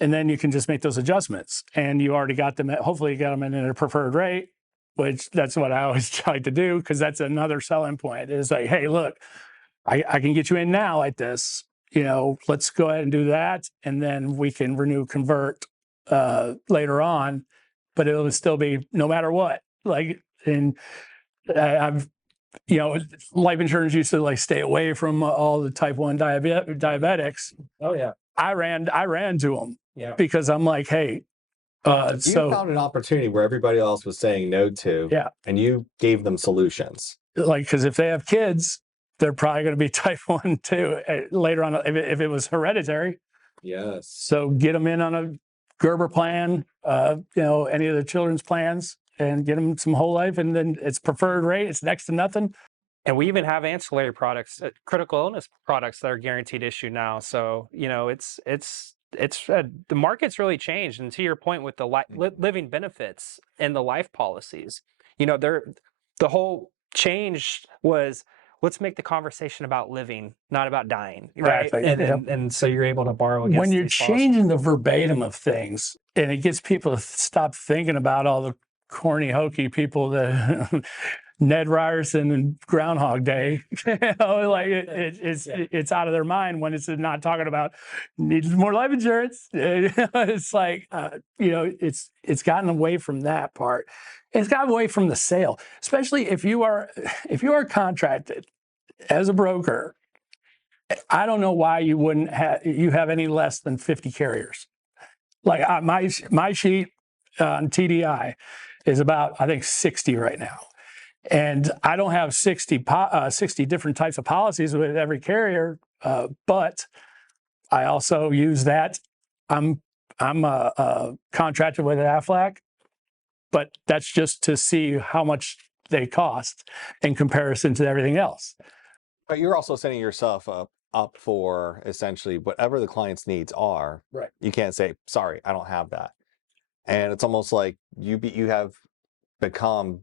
And then you can just make those adjustments, and you already got them. Hopefully, you got them in a preferred rate, which that's what I always try to do, because that's another selling point. Is like, hey, look, I can get you in now like this. Let's go ahead and do that, and then we can convert later on. But it'll still be no matter what. Like, and I've life insurance used to like stay away from all the type 1 diabetics. Oh yeah. I ran to them. Yeah. Because I'm like, hey, You found an opportunity where everybody else was saying no to, yeah, and you gave them solutions. like, because if they have kids, they're probably going to be type 1 too later on, if it was hereditary. Yes. So get them in on a Gerber plan, any of the children's plans, and get them some whole life, and then it's preferred rate. It's next to nothing. And we even have ancillary products, critical illness products that are guaranteed issue now. So the market's really changed. And to your point with the living benefits and the life policies, the whole change was, let's make the conversation about living, not about dying, right? Exactly. And so you're able to borrow against when you're these changing the verbatim of things, and it gets people to stop thinking about all the corny, hokey people that Ned Ryerson and Groundhog Day, like it's out of their mind when it's not talking about needs more life insurance. It's like it's gotten away from that part. It's gotten away from the sale, especially if you are contracted as a broker. I don't know why you wouldn't have any less than 50 carriers. Like my sheet on TDI is about, I think, 60 right now. And I don't have 60 different types of policies with every carrier, but I also use that. I'm contracted with Aflac, but that's just to see how much they cost in comparison to everything else. But you're also setting yourself up for essentially whatever the client's needs are. Right. You can't say, sorry, I don't have that. And it's almost like you have become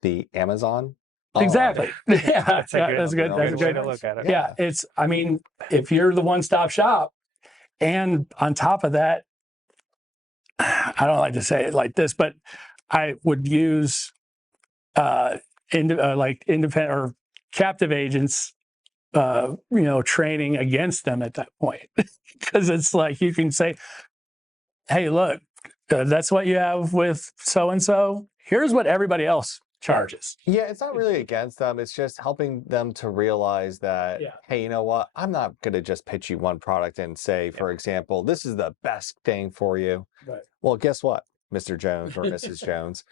the Amazon. Exactly. Yeah, that's good. That's a good way to look at it. Yeah, if you're the one-stop shop, and on top of that, I don't like to say it like this, but I would use independent or captive agents, training against them at that point, because it's like you can say, hey, look, that's what you have with so-and-so. Here's what everybody else charges. Yeah, it's not really against them. It's just helping them to realize that, hey, you know what? I'm not going to just pitch you one product and say, for example, this is the best thing for you. Right. Well, guess what, Mr. Jones or Mrs. Jones?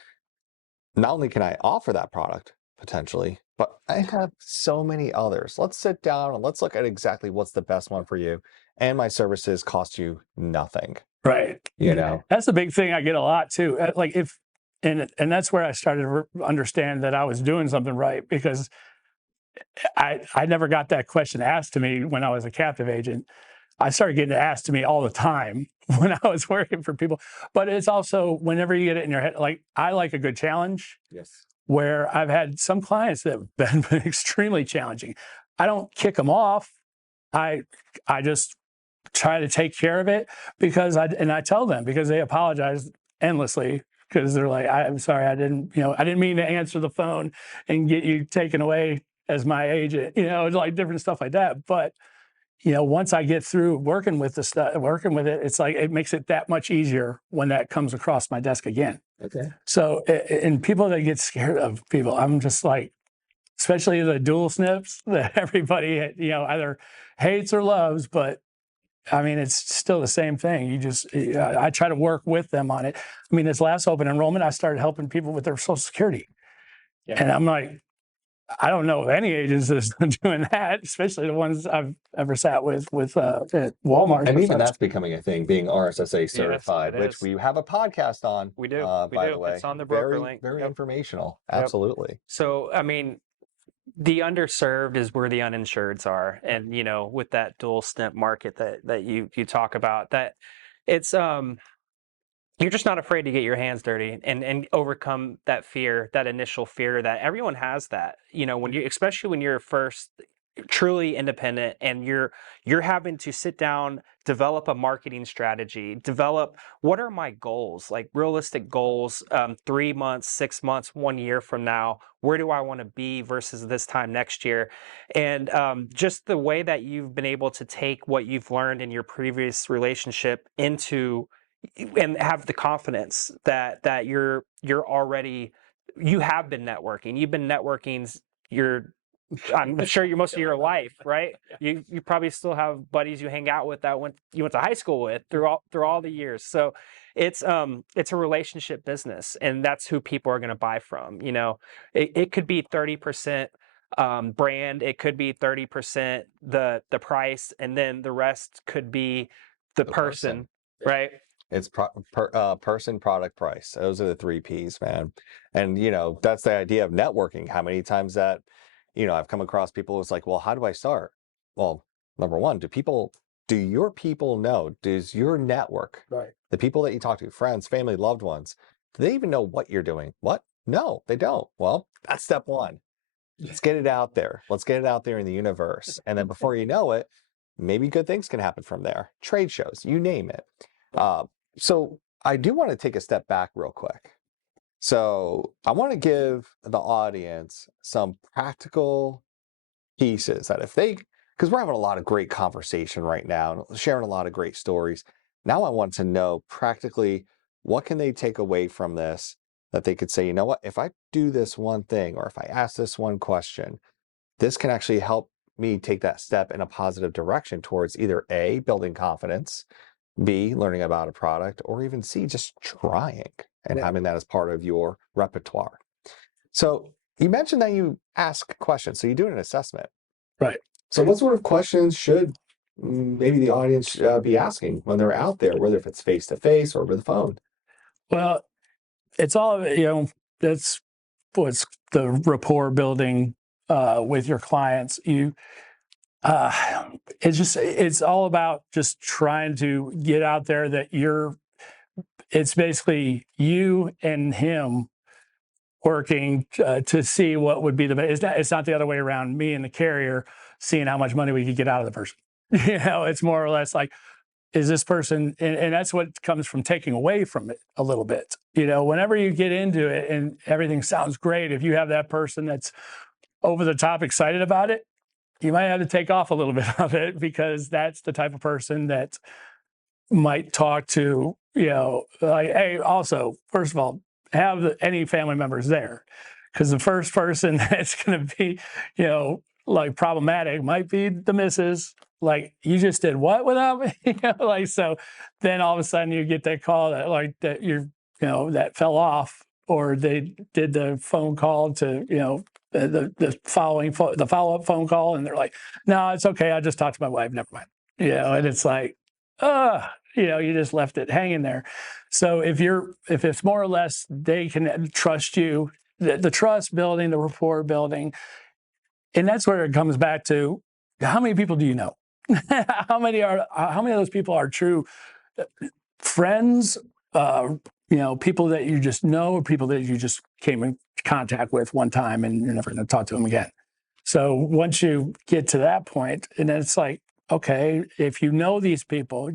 Not only can I offer that product potentially, but I have so many others. Let's sit down and let's look at exactly what's the best one for you. And my services cost you nothing. Right. That's a big thing I get a lot too. Like and that's where I started to understand that I was doing something right, because I never got that question asked to me when I was a captive agent. I started getting it asked to me all the time when I was working for people. But it's also whenever you get it in your head, like I like a good challenge. Yes. Where I've had some clients that have been extremely challenging. I don't kick them off. I just try to take care of it, because I tell them, because they apologize endlessly, because they're like, I'm sorry, I didn't mean to answer the phone and get you taken away as my agent, like different stuff like that. But once I get through working with it, it's like it makes it that much easier when that comes across my desk again. Okay. So, and people that get scared of people, I'm just like, especially the dual snips that everybody either hates or loves, but I mean, it's still the same thing. I try to work with them on it. I mean, this last open enrollment, I started helping people with their Social Security. Yeah. And I'm like, I don't know of any agents that's doing that, especially the ones I've ever sat with at Walmart. And even that's becoming a thing, being RSSA certified, yes, which we have a podcast on. We do. By the way, it's on the broker very, link. very informational. Yep. Absolutely. So, I mean, the underserved is where the uninsureds are, and with that dual stint market that you talk about, that it's you're just not afraid to get your hands dirty and overcome that fear, that initial fear that everyone has, that when you, especially when you're first truly independent and you're having to sit down, develop a marketing strategy, develop what are my goals, like realistic goals, 3 months, 6 months, 1 year from now, where do I want to be versus this time next year? And just the way that you've been able to take what you've learned in your previous relationship into and have the confidence that you have been networking. You've been networking I'm sure most of your life, right? You probably still have buddies you hang out with that you went to high school with through all the years. So it's a relationship business, and that's who people are going to buy from. It could be 30% brand, it could be 30% the price, and then the rest could be the person, right? It's person, product, price. Those are the 3 Ps, man. And, that's the idea of networking. How many times that, I've come across people who's like, well, how do I start? Well, number one, do your people know? Does your network, right, the people that you talk to, friends, family, loved ones, do they even know what you're doing? What? No, they don't. Well, that's step 1. Let's get it out there. Let's get it out there in the universe. And then before you know it, maybe good things can happen from there. Trade shows, you name it. So I do want to take a step back real quick. So I want to give the audience some practical pieces that because we're having a lot of great conversation right now, sharing a lot of great stories. Now I want to know practically what can they take away from this that they could say, you know what, if I do this one thing, or if I ask this one question, this can actually help me take that step in a positive direction towards either A, building confidence, B, learning about a product, or even C, just trying and having that as part of your repertoire. So you mentioned that you ask questions. So you do an assessment. Right. So what sort of questions should maybe the audience be asking when they're out there, whether if it's face-to-face or over the phone? Well, it's all, that's what's the rapport building with your clients. It's all about just trying to get out there that it's basically you and him working to see what would be the best. It's not the other way around, me and the carrier seeing how much money we could get out of the person. It's more or less like, is this person, and that's what comes from taking away from it a little bit. Whenever you get into it and everything sounds great, if you have that person that's over the top excited about it, you might have to take off a little bit of it, because that's the type of person that might talk to, like, hey, also, first of all, have any family members there, because the first person that's going to be, like problematic might be the missus. Like, you just did what without me? So then all of a sudden you get that call that that fell off, or they did the phone call to, the follow-up phone call, and they're like, no, it's okay, I just talked to my wife, never mind. And it's like, you just left it hanging there. So if it's more or less, they can trust you, the trust building, the rapport building, and that's where it comes back to, how many people do you know? How many of those people are true friends, people that you just know, or people that you just came in contact with one time and you're never going to talk to them again. So once you get to that point, and then it's like, okay, if you know these people,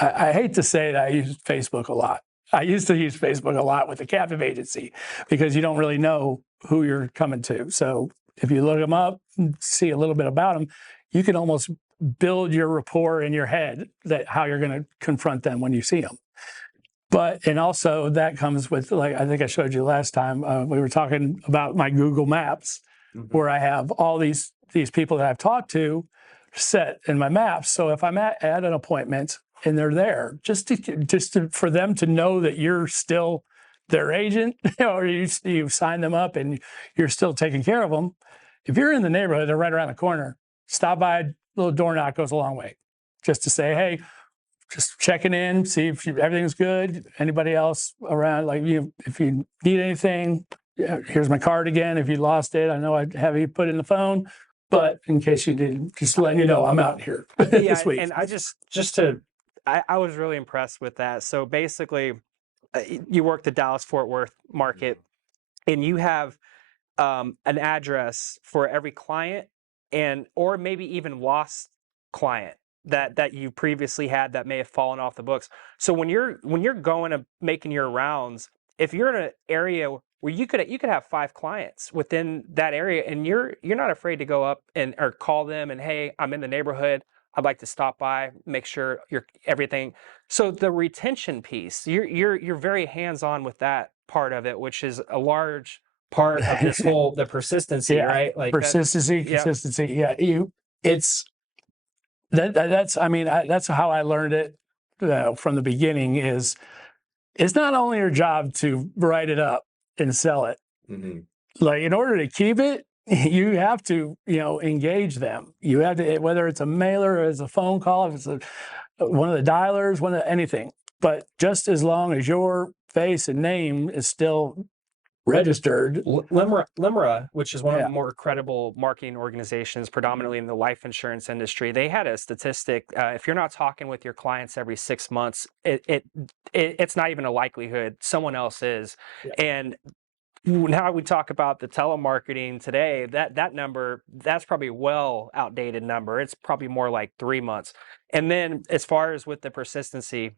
I hate to say that I use Facebook a lot. I used to use Facebook a lot with the captive agency, because you don't really know who you're coming to. So if you look them up and see a little bit about them, you can almost build your rapport in your head, that how you're going to confront them when you see them. And also that comes with, like, I think I showed you last time, we were talking about my Google Maps, where I have all these people that I've talked to set in my maps. So if I'm at an appointment and they're there, for them to know that you're still their agent, or you've signed them up and you're still taking care of them. If you're in the neighborhood, they're right around the corner. Stop by, a little door knock goes a long way. Just to say, hey, just checking in, see if everything's good. Anybody else around? Like, if you need anything, here's my card again. If you lost it, I know I have you put in the phone, but in case you didn't, just letting you know I'm out here this week. And I was really impressed with that. So basically, you work the Dallas-Fort Worth market, and you have an address for every client, or maybe even lost client that you previously had that may have fallen off the books. So when you're going and making your rounds, if you're in an area where you could have 5 clients within that area, and you're not afraid to go up or call them and, hey, I'm in the neighborhood, I'd like to stop by, make sure you're everything. So the retention piece, you're very hands-on with that part of it, which is a large part of this whole the persistency, right? Like consistency. Yeah, that's I mean, that's how I learned it from the beginning. Is it's not only your job to write it up and sell it. Mm-hmm. Like, in order to keep it, you have to, engage them. You have to, whether it's a mailer or it's a phone call, if it's one of the dialers, anything. But just as long as your face and name is still registered. Limera, which is one of the more credible marketing organizations, predominantly in the life insurance industry, they had a statistic: if you're not talking with your clients every 6 months, it's not even a likelihood someone else is. Yeah. And now we talk about the telemarketing today, that number, that's probably a well outdated number. It's probably more like 3 months. And then as far as with the persistency,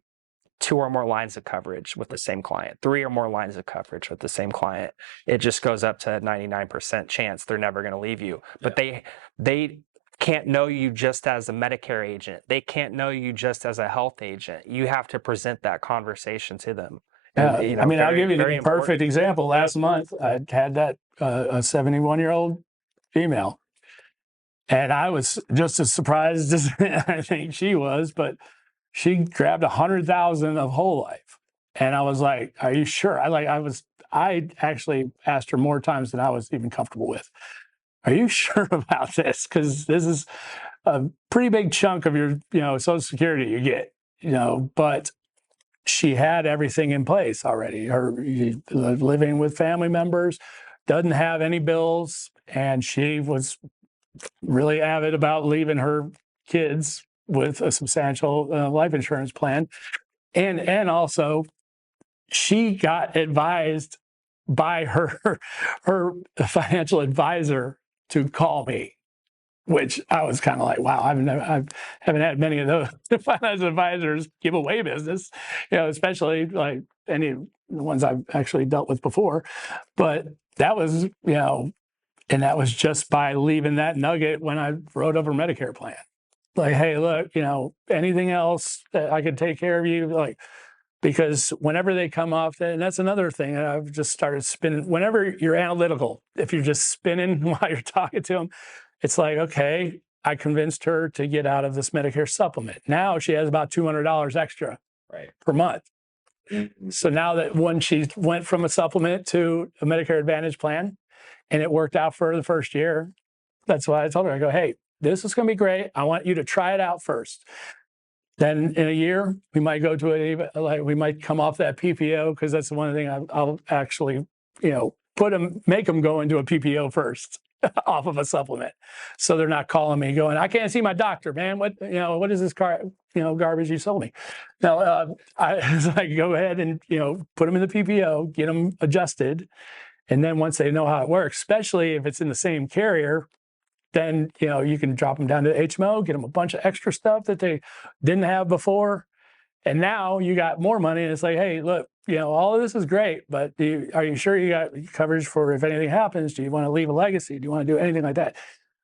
2 or more lines of coverage with the same client, 3 or more lines of coverage with the same client, it just goes up to 99% chance they're never going to leave you. But they can't know you just as a Medicare agent. They can't know you just as a health agent. You have to present that conversation to them. And, I'll give you the perfect example. Last month, I had that a 71-year-old female, and I was just as surprised as I think she was, but she grabbed 100,000 of whole life. And I was like, are you sure? I actually asked her more times than I was even comfortable with. Are you sure about this? Because this is a pretty big chunk of your, Social Security you get, but she had everything in place already. Her living with family members, doesn't have any bills, and she was really avid about leaving her kids with a substantial life insurance plan. And also, she got advised by her financial advisor to call me, which I was kind of like, wow, I haven't had many of those financial advisors give away business, especially like any of the ones I've actually dealt with before. But that was, and that was just by leaving that nugget when I wrote over Medicare plan. Like, hey, look, anything else that I could take care of you, because whenever they come off, and that's another thing that I've just started spinning. Whenever you're analytical, if you're just spinning while you're talking to them, it's like, okay, I convinced her to get out of this Medicare supplement. Now she has about $200 extra per month. Mm-hmm. So now that when she went from a supplement to a Medicare Advantage plan, and it worked out for her the first year, that's why I told her, I go, hey, this is going to be great. I want you to try it out first. Then in a year, we might go to we might come off that PPO, because that's the one thing I'll actually, make them go into a PPO first off of a supplement. So they're not calling me going, I can't see my doctor, man. What is this garbage you sold me? Now, I go ahead and, put them in the PPO, get them adjusted. And then once they know how it works, especially if it's in the same carrier, then, you can drop them down to HMO, get them a bunch of extra stuff that they didn't have before. And now you got more money. And it's like, hey, look, all of this is great, but are you sure you got coverage for if anything happens? Do you want to leave a legacy? Do you want to do anything like that?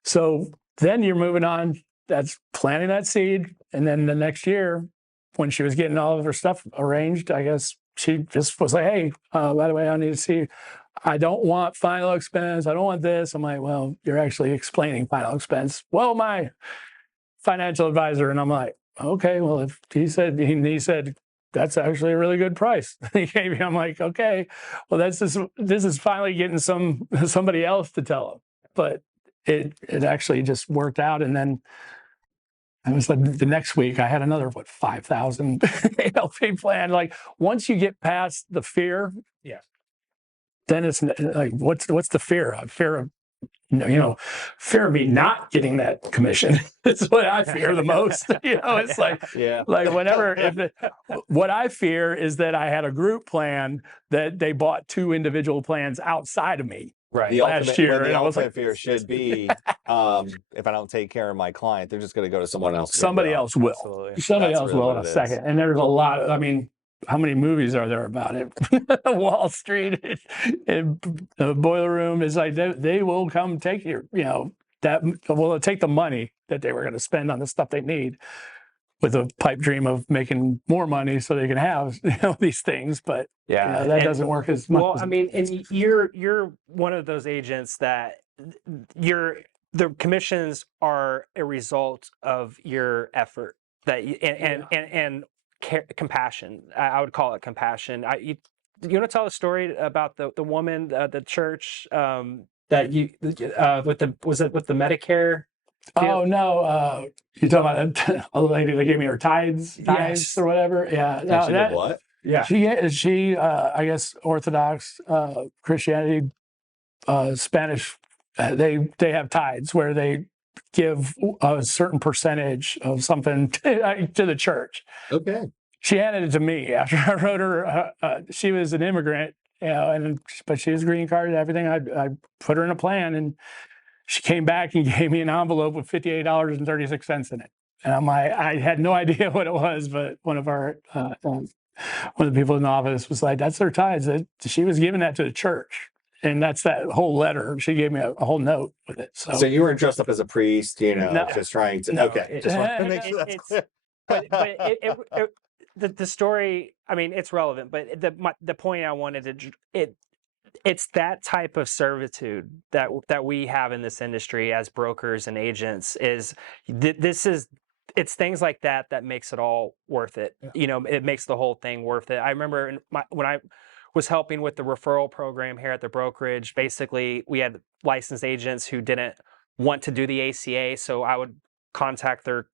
So then you're moving on. That's planting that seed. And then the next year, when she was getting all of her stuff arranged, I guess she just was like, hey, by the way, I need to see, I don't want final expense. I don't want this. I'm like, well, you're actually explaining final expense. Well, my financial advisor. And I'm like, okay, well, if he said, that's actually a really good price. He gave me, I'm like, okay, well, this is finally getting somebody else to tell him. But it actually just worked out. And then I was like, the next week I had another 5,000 LP plan. Like once you get past the fear, Yeah. then it's like, what's the fear? Fear of fear of me not getting that commission. It's what I fear the most. It's like, Yeah. whenever, what I fear is that I had a group plan that they bought 2 individual plans outside of me. Right. Last year. The And I was ultimate like, fear should be, if I don't take care of my client, they're just going to go to someone else. somebody else will. Absolutely. Somebody That's else really will in what a it is. second. And there's a lot. I mean, how many movies are there about it? Wall Street and the Boiler Room is like they will come take your, take the money that they were going to spend on the stuff they need with a pipe dream of making more money so they can have these things. But Yeah, that doesn't work as much. Well, I mean, and you're one of those agents that the commissions are a result of your effort and compassion. I would call it compassion. You want to tell a story about the woman, the church that you with the Medicare? Oh no, you talking about a lady that gave me her tithes or whatever? Yeah, no, She did what? Yeah, she I guess Orthodox Christianity, Spanish. They have tithes where they give a certain percentage of something to the church. Okay. She handed it to me after I wrote her. She was an immigrant, but she has a green card and everything. I put her in a plan, and she came back and gave me an envelope with $58.36 in it. And I'm like, I had no idea what it was, but one of the people in the office was like, "That's their tithes." She was giving that to the church, and that's that whole letter. She gave me a whole note with it. So you weren't dressed up as a priest, No. just trying to. No. Okay, just want to make sure that's clear. but the story, I mean, it's relevant, but the point I wanted to it's that type of servitude that we have in this industry as brokers and agents is it's things like that makes it all worth it. Yeah. It makes the whole thing worth it. I remember when I was helping with the referral program here at the brokerage, basically we had licensed agents who didn't want to do the ACA, so I would contact their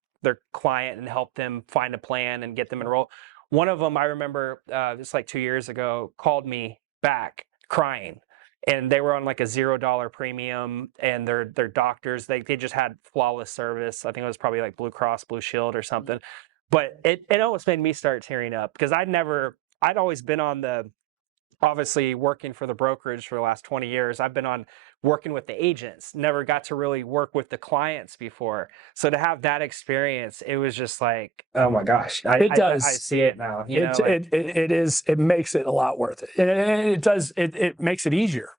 client and help them find a plan and get them enrolled. One of them, I remember, just like 2 years ago, called me back crying, and they were on like a $0 premium, and their doctors, they just had flawless service. I think it was probably like Blue Cross Blue Shield or something. But it almost made me start tearing up because I'd always been on obviously working for the brokerage for the last 20 years. I've been on working with the agents, never got to really work with the clients before. So to have that experience, it was just like, oh my gosh, I see it now. It makes it a lot worth it. And it makes it easier.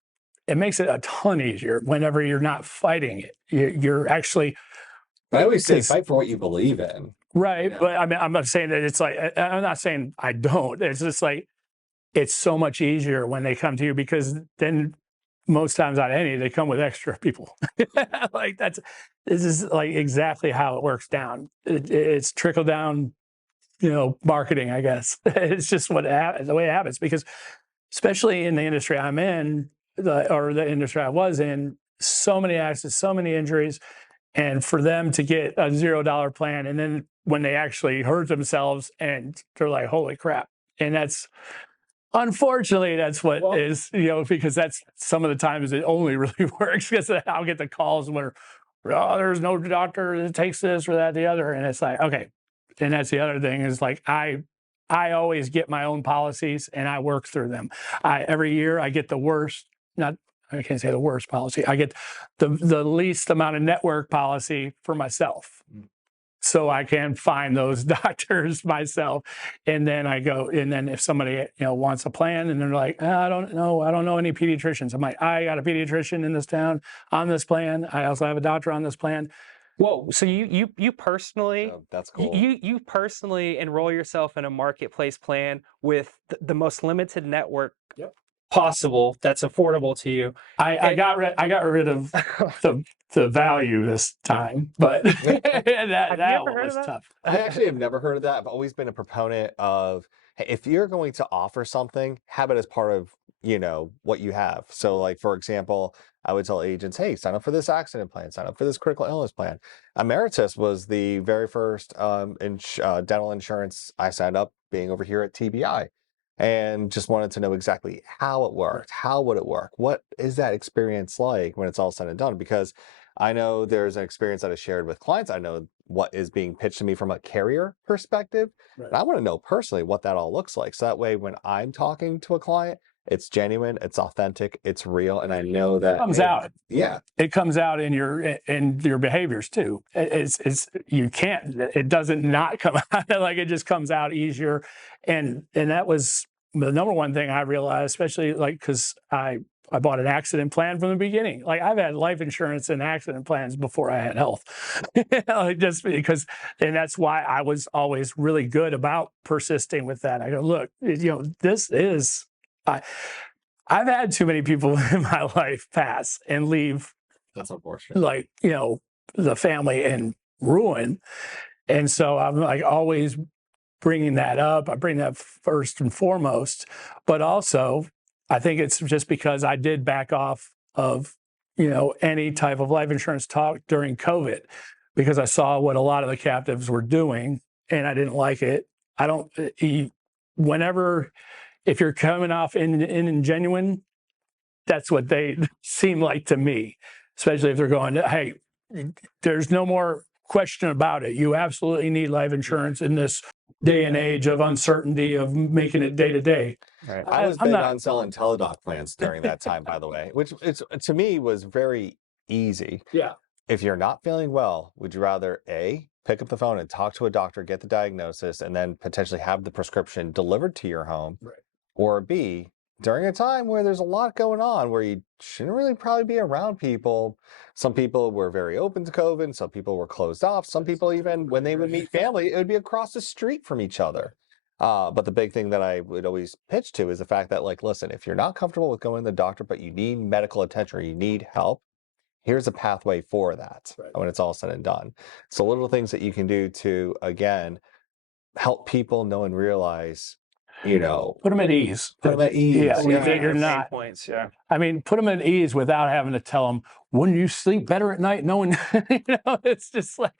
It makes it a ton easier whenever you're not fighting it. You're actually. I always say fight for what you believe in. Right. But I mean, I'm not saying that it's like, I'm not saying I don't. It's just like, it's so much easier when they come to you because then most times out of any, they come with extra people. Like this is like exactly how it works down. It's trickle down, marketing, I guess. It's just the way it happens because especially in the industry I'm in or the industry I was in, so many accidents, so many injuries. And for them to get a $0 plan and then when they actually hurt themselves and they're like, holy crap. And unfortunately, that's what is, because that's some of the times it only really works because I'll get the calls where, there's no doctor that takes this or that, the other. And it's like, okay. And that's the other thing is like, I always get my own policies and I work through them. Every year I get the worst, I can't say the worst policy. I get the least amount of network policy for myself. So I can find those doctors myself. And then I go, and then if somebody, wants a plan and they're like, I don't know any pediatricians. I'm like, I got a pediatrician in this town on this plan. I also have a doctor on this plan. Whoa. So you personally, that's cool. You personally enroll yourself in a marketplace plan with the most limited network possible that's affordable to you. I got rid of the value this time, but Have you that ever one heard was of that? tough. I actually have never heard of that. I've always been a proponent of, hey, if you're going to offer something, have it as part of, what you have. So like, for example, I would tell agents, hey, sign up for this accident plan, sign up for this critical illness plan. Emeritus was the very first dental insurance I signed up being over here at TBI, and just wanted to know exactly how it worked. How would it work? What is that experience like when it's all said and done? Because I know there's an experience that I shared with clients. I know what is being pitched to me from a carrier perspective. Right. And I want to know personally what that all looks like. So that way, when I'm talking to a client, it's genuine, it's authentic, it's real, and I know that Comes out. Yeah, It comes out in your behaviors too. You can't. It doesn't not come out like it just comes out easier, and that was the number one thing I realized, especially like because I bought an accident plan from the beginning. Like I've had life insurance and accident plans before I had health, like just because, and that's why I was always really good about persisting with that. I go, look, this is. I've had too many people in my life pass and leave, that's unfortunate. like, the family in ruin. And so I'm like always bringing that up. I bring that first and foremost. But also, I think it's just because I did back off of, any type of life insurance talk during COVID because I saw what a lot of the captives were doing and I didn't like it. I don't, whenever, if you're coming off in genuine, that's what they seem like to me, especially if they're going, hey, there's no more question about it. You absolutely need life insurance in this day and age of uncertainty of making it day to day. Right. I was big on selling teledoc plans during that time, by the way, which to me was very easy. Yeah. If you're not feeling well, would you rather A, pick up the phone and talk to a doctor, get the diagnosis, and then potentially have the prescription delivered to your home? Right. Or B, during a time where there's a lot going on where you shouldn't really probably be around people. Some people were very open to COVID. Some people were closed off. Some people, even when they would meet family, it would be across the street from each other. But the big thing that I would always pitch to is the fact that, like, listen, if you're not comfortable with going to the doctor, but you need medical attention or you need help, here's a pathway for that when it's all said and done. So little things that you can do to, again, help people know and realize, put them at ease. Put them at ease. Yeah, that you're not. Points, yeah. I mean, put them at ease without having to tell them, wouldn't you sleep better at night knowing, it's just like,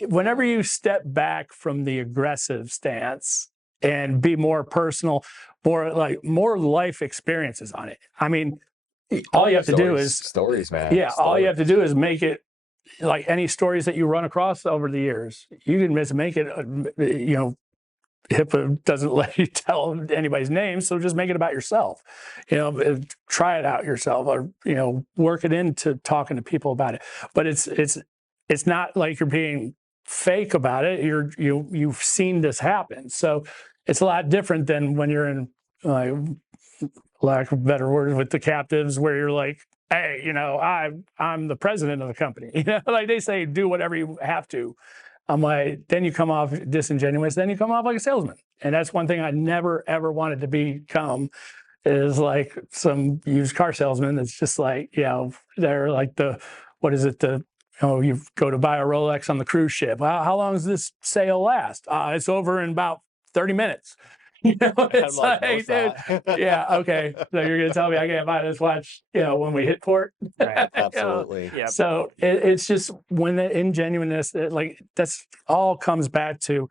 whenever you step back from the aggressive stance and be more personal, more life experiences on it. I mean, all you have to do is stories, man. Yeah, all you have to do is make it like any stories that you run across over the years. You can make it, HIPAA doesn't let you tell anybody's name, so just make it about yourself. Try it out yourself, or work it into talking to people about it. But it's not like you're being fake about it. You've seen this happen, so it's a lot different than when you're in, lack of better words, with the captives, where you're like, hey, I'm the president of the company. Like they say, do whatever you have to. I'm like, then you come off disingenuous, then you come off like a salesman. And that's one thing I never, ever wanted to become, is like some used car salesman that's just like, they're like you go to buy a Rolex on the cruise ship. How long does this sale last? It's over in about 30 minutes. It's like, dude, yeah, okay. So you're going to tell me I can't buy this watch, when we hit port? Right, absolutely. Yeah. So it's just when the ingenuineness, that's all comes back to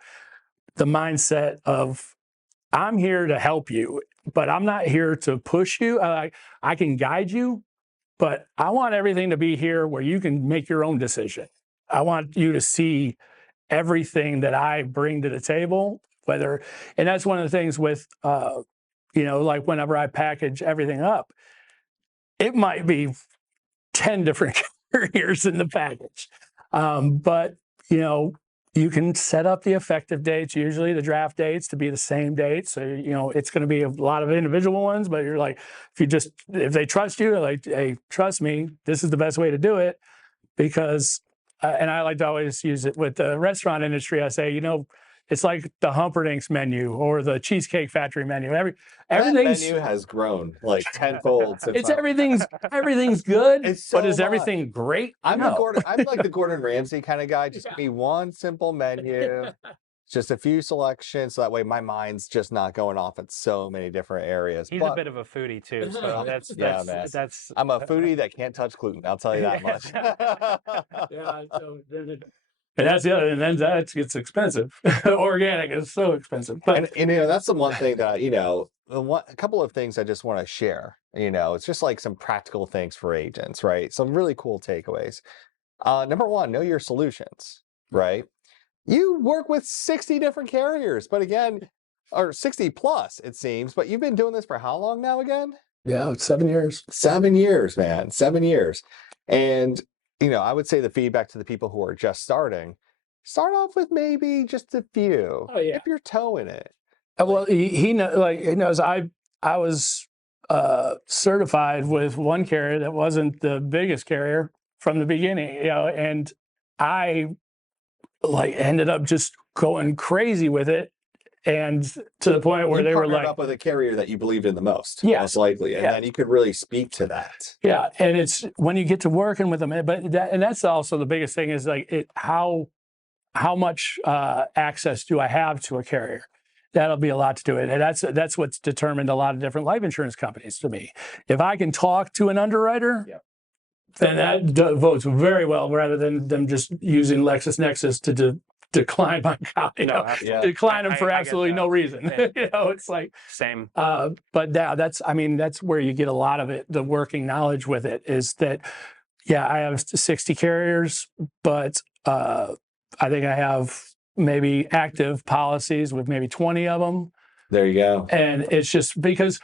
the mindset of, I'm here to help you, but I'm not here to push you. I can guide you, but I want everything to be here where you can make your own decision. I want you to see everything that I bring to the table, and that's one of the things with, like whenever I package everything up, it might be 10 different carriers in the package. But, you can set up the effective dates, usually the draft dates, to be the same date. So, it's going to be a lot of individual ones, but you're like, if they trust you, like, hey, trust me, this is the best way to do it. Because, and I like to always use it with the restaurant industry. I say, it's like the Humperdinck's menu or the Cheesecake Factory menu. That Everything's menu has grown like tenfold since it's everything's good, It's so but is much. everything great? I'm No. like the Gordon Ramsay kind of guy. Just give me one simple menu, just a few selections, so that way my mind's just not going off at so many different areas. He's a bit of a foodie too, so man. that's. I'm a foodie that can't touch gluten. I'll tell you that much. Yeah, so and that's the other, and then that gets expensive. Organic is so expensive. But and that's the one thing that a couple of things I just want to share. It's just like some practical things for agents, right? Some really cool takeaways. Number one, know your solutions, right? You work with 60 different carriers, but again, or 60 plus, it seems, but you've been doing this for how long now again? yeah, 7 years. 7 years, man, 7 years. And, I would say the feedback to the people who are just starting, start off with maybe just a few. Oh, yeah. Dip your toe in it. Well, he knows I was certified with one carrier that wasn't the biggest carrier from the beginning, and I ended up just going crazy with it, and to the point where they were like, up with a carrier that you believed in the most, yes, most likely, and then you could really speak to that. Yeah, and it's when you get to working with them, but that's also the biggest thing is how much access do I have to a carrier? That'll be a lot to do it, and that's what's determined a lot of different life insurance companies to me. If I can talk to an underwriter. Yep. Then that votes very well, rather than them just using LexisNexis to decline my account. Decline them for absolutely no reason. It's like same. But that's where you get a lot of it. The working knowledge with it is that, I have 60 carriers, but I think I have maybe active policies with maybe 20 of them. There you go. And it's just because.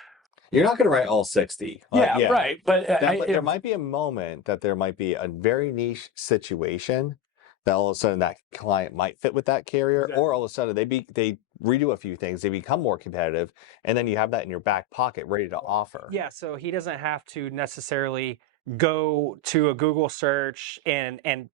You're not going to write all 60. Right. But there might be a moment that there might be a very niche situation that all of a sudden that client might fit with that carrier, or all of a sudden they redo a few things, they become more competitive, and then you have that in your back pocket ready to offer. Yeah, so he doesn't have to necessarily go to a Google search and end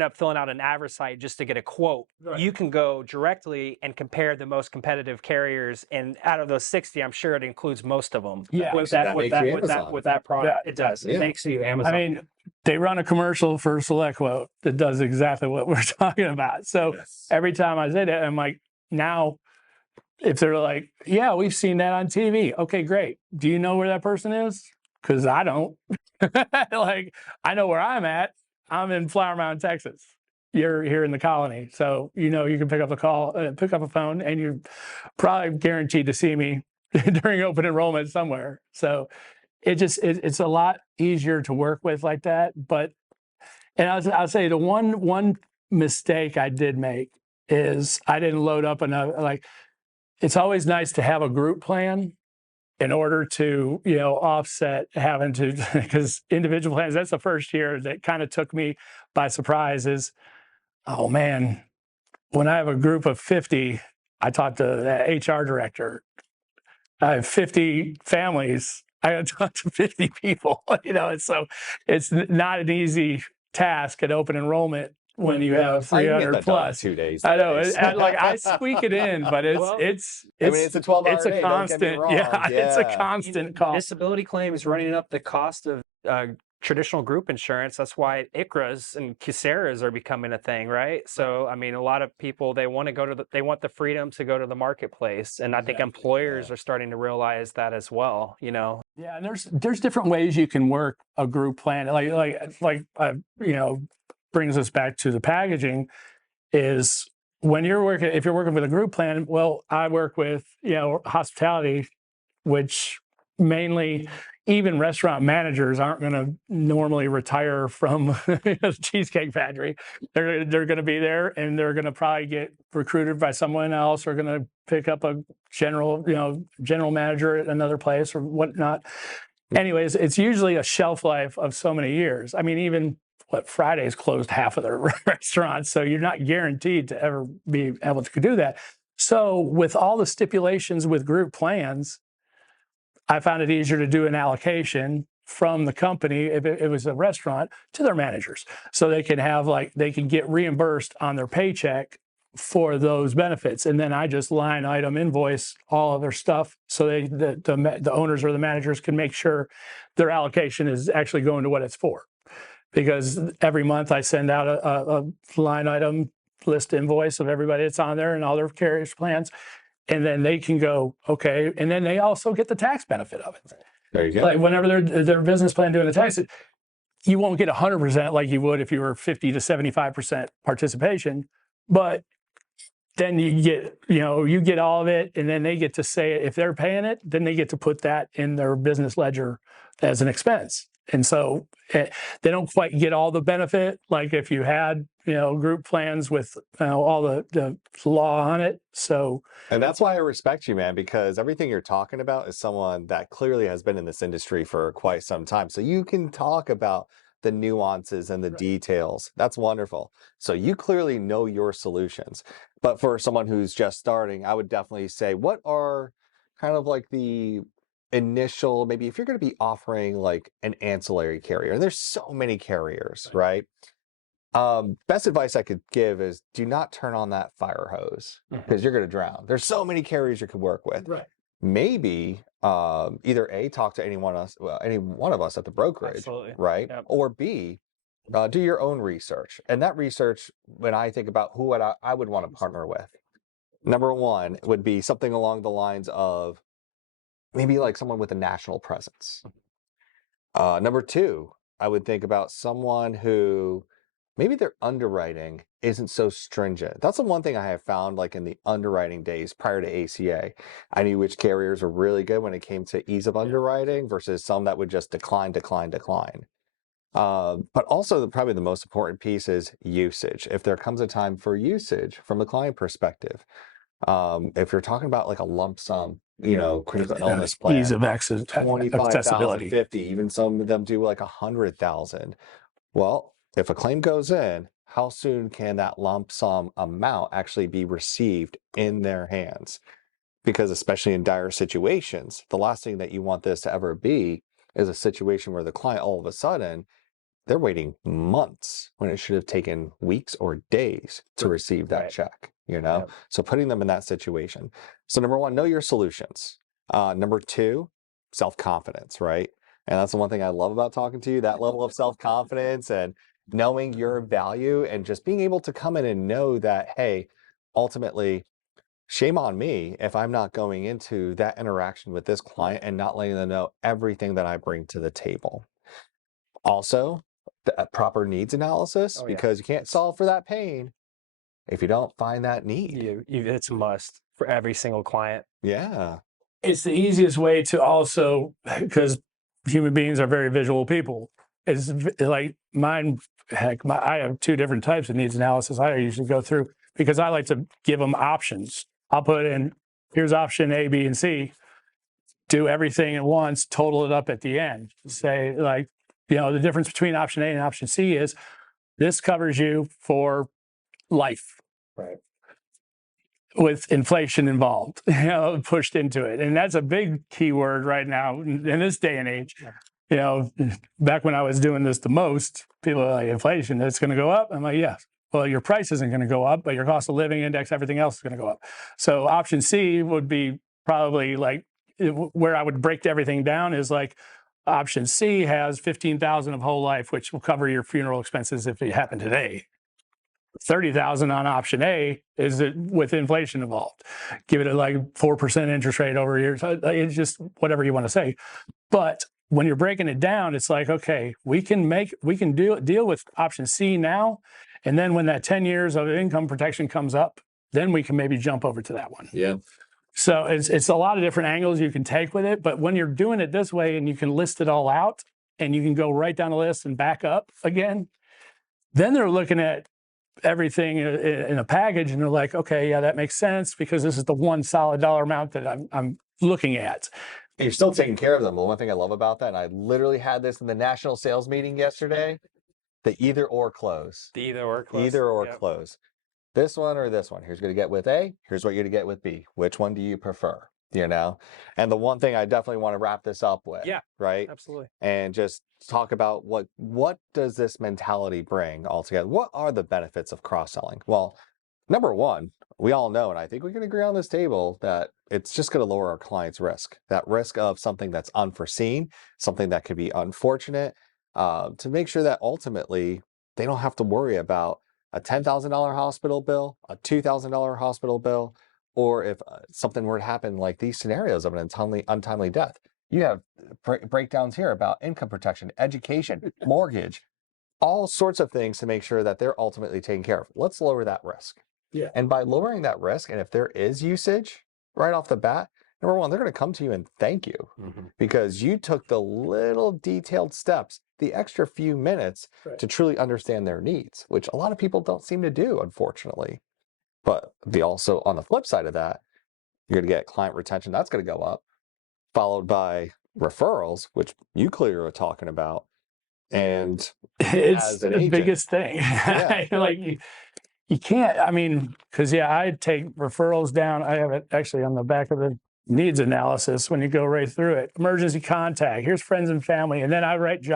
up filling out an average site just to get a quote. Right. You can go directly and compare the most competitive carriers, and out of those 60, I'm sure it includes most of them. Yeah, with that product, it does. Yeah. It makes you Amazon. I mean, they run a commercial for SelectQuote that does exactly what we're talking about. So every time I say that, I'm like, now, if they're like, yeah, we've seen that on TV. Okay, great. Do you know where that person is? Because I don't. I know where I'm at. I'm in Flower Mound, Texas. You're here in the colony. So, you can pick up a phone, and you're probably guaranteed to see me during open enrollment somewhere. So it's a lot easier to work with like that. But, and I'll say the one mistake I did make is I didn't load up enough. It's always nice to have a group plan in order to, offset having to, because individual plans, that's the first year that kind of took me by surprise is, oh man, when I have a group of 50, I talked to the HR director. I have 50 families. I got to talk to 50 people, so it's not an easy task at open enrollment when you have 300 plus 2 days. I know. I squeak it in, but it's a 12-hour it's a day, constant. It's a constant cost. Disability claims running up the cost of traditional group insurance. That's why ICRAs and Kiseras are becoming a thing, right? So, I mean, a lot of people, they want the freedom to go to the markepmarketplace, and I think employers are starting to realize that as well. Yeah, and there's different ways you can work a group plan. Brings us back to the packaging is if you're working with a group plan, well, I work with, hospitality, which mainly even restaurant managers aren't going to normally retire from the Cheesecake Factory. They're going to be there, and they're going to probably get recruited by someone else, or going to pick up a general manager at another place or whatnot. Anyways, it's usually a shelf life of so many years. I mean, even Fridays closed half of their restaurants, so you're not guaranteed to ever be able to do that. So with all the stipulations with group plans, I found it easier to do an allocation from the company, if it was a restaurant, to their managers. So they can have they can get reimbursed on their paycheck for those benefits. And then I just line item invoice all of their stuff so the owners or the managers can make sure their allocation is actually going to what it's for. Because every month I send out a line item list invoice of everybody that's on there and all their carriers plans. And then they can go, okay. And then they also get the tax benefit of it. There you go. Like whenever their business plan doing the tax, you won't get 100% like you would if you were 50 to 75% participation, but then you get all of it, and then they get to say if they're paying it, then they get to put that in their business ledger as an expense. And so they don't quite get all the benefit like if you had group plans with all the law on it. So, and that's why I respect you, man, because everything you're talking about is someone that clearly has been in this industry for quite some time. So you can talk about the nuances and the details. That's wonderful. So you clearly know your solutions. But for someone who's just starting, I would definitely say, what are kind of like the initial, maybe if you're going to be offering like an ancillary carrier, and there's so many carriers, right? Best advice I could give is do not turn on that fire hose because you're going to drown. There's so many carriers you could work with. right. Maybe either A, talk to any one of us at the brokerage, Absolutely. right? Yep. Or B, do your own research. And that research, when I think about who I would want to partner with, number one would be something along the lines of maybe like someone with a national presence. Number two, I would think about someone who maybe their underwriting isn't so stringent. That's the one thing I have found, like in the underwriting days prior to ACA. I knew which carriers were really good when it came to ease of underwriting versus some that would just decline. But also probably the most important piece is usage. If there comes a time for usage from the client perspective, if you're talking about like a lump sum, critical illness plan, Ease of access, 25,000, accessibility. 50, even some of them do like 100,000. Well, if a claim goes in, how soon can that lump sum amount actually be received in their hands? Because especially in dire situations, the last thing that you want this to ever be is a situation where the client all of a sudden, they're waiting months when it should have taken weeks or days to receive that check, Yep. So putting them in that situation. So number one, know your solutions. Number two, self-confidence, right? And that's the one thing I love about talking to you, that level of self-confidence and knowing your value and just being able to come in and know that, hey, ultimately, shame on me if I'm not going into that interaction with this client and not letting them know everything that I bring to the table. Also, the proper needs analysis, because you can't solve for that pain if you don't find that need. It's a must for every single client. Yeah. It's the easiest way to also, because human beings are very visual people. It's like mine, I have two different types of needs analysis I usually go through because I like to give them options. I'll put in, here's option A, B, and C, do everything at once, total it up at the end. Say like, the difference between option A and option C is this covers you for life. Right. With inflation involved, pushed into it. And that's a big keyword right now in this day and age. Back when I was doing this the most, people are like, inflation, it's going to go up. I'm like, yes. Well, your price isn't going to go up, but your cost of living index, everything else is going to go up. So option C would be probably like where I would break everything down is like option C has 15,000 of whole life, which will cover your funeral expenses if it happened today. 30,000 on option A is it with inflation involved. Give it a like 4% interest rate over years. It's just whatever you want to say. But when you're breaking it down, it's like, okay, we can deal with option C now. And then when that 10 years of income protection comes up, then we can maybe jump over to that one. Yeah. So it's a lot of different angles you can take with it. But when you're doing it this way and you can list it all out and you can go right down the list and back up again, then they're looking at everything in a package and they're like, okay, yeah, that makes sense because this is the one solid dollar amount that I'm looking at. And you're still taking care of them. The one thing I love about that, and I literally had this in the national sales meeting yesterday, the either or close. The either or close. Either or close. This one or this one. Here's what you get with A. Here's what you're going to get with B. Which one do you prefer? And the one thing I definitely want to wrap this up with. Yeah. Right. Absolutely. And just talk about what does this mentality bring altogether? What are the benefits of cross-selling? Well, Number one, we all know, and I think we can agree on this table, that it's just going to lower our client's risk. That risk of something that's unforeseen, something that could be unfortunate, to make sure that ultimately they don't have to worry about a $10,000 hospital bill, a $2,000 hospital bill, or if something were to happen like these scenarios of an untimely death. You have breakdowns here about income protection, education, mortgage, all sorts of things to make sure that they're ultimately taken care of. Let's lower that risk. Yeah. And by lowering that risk, and if there is usage right off the bat, number one, they're going to come to you and thank you because you took the little detailed steps, the extra few minutes to truly understand their needs, which a lot of people don't seem to do, unfortunately. But also on the flip side of that, you're going to get client retention. That's going to go up, followed by referrals, which you clearly are talking about. And it's the biggest thing. Yeah. Like you can't, I mean, because I take referrals down. I have it actually on the back of the needs analysis when you go right through it. Emergency contact, here's friends and family. And then I write,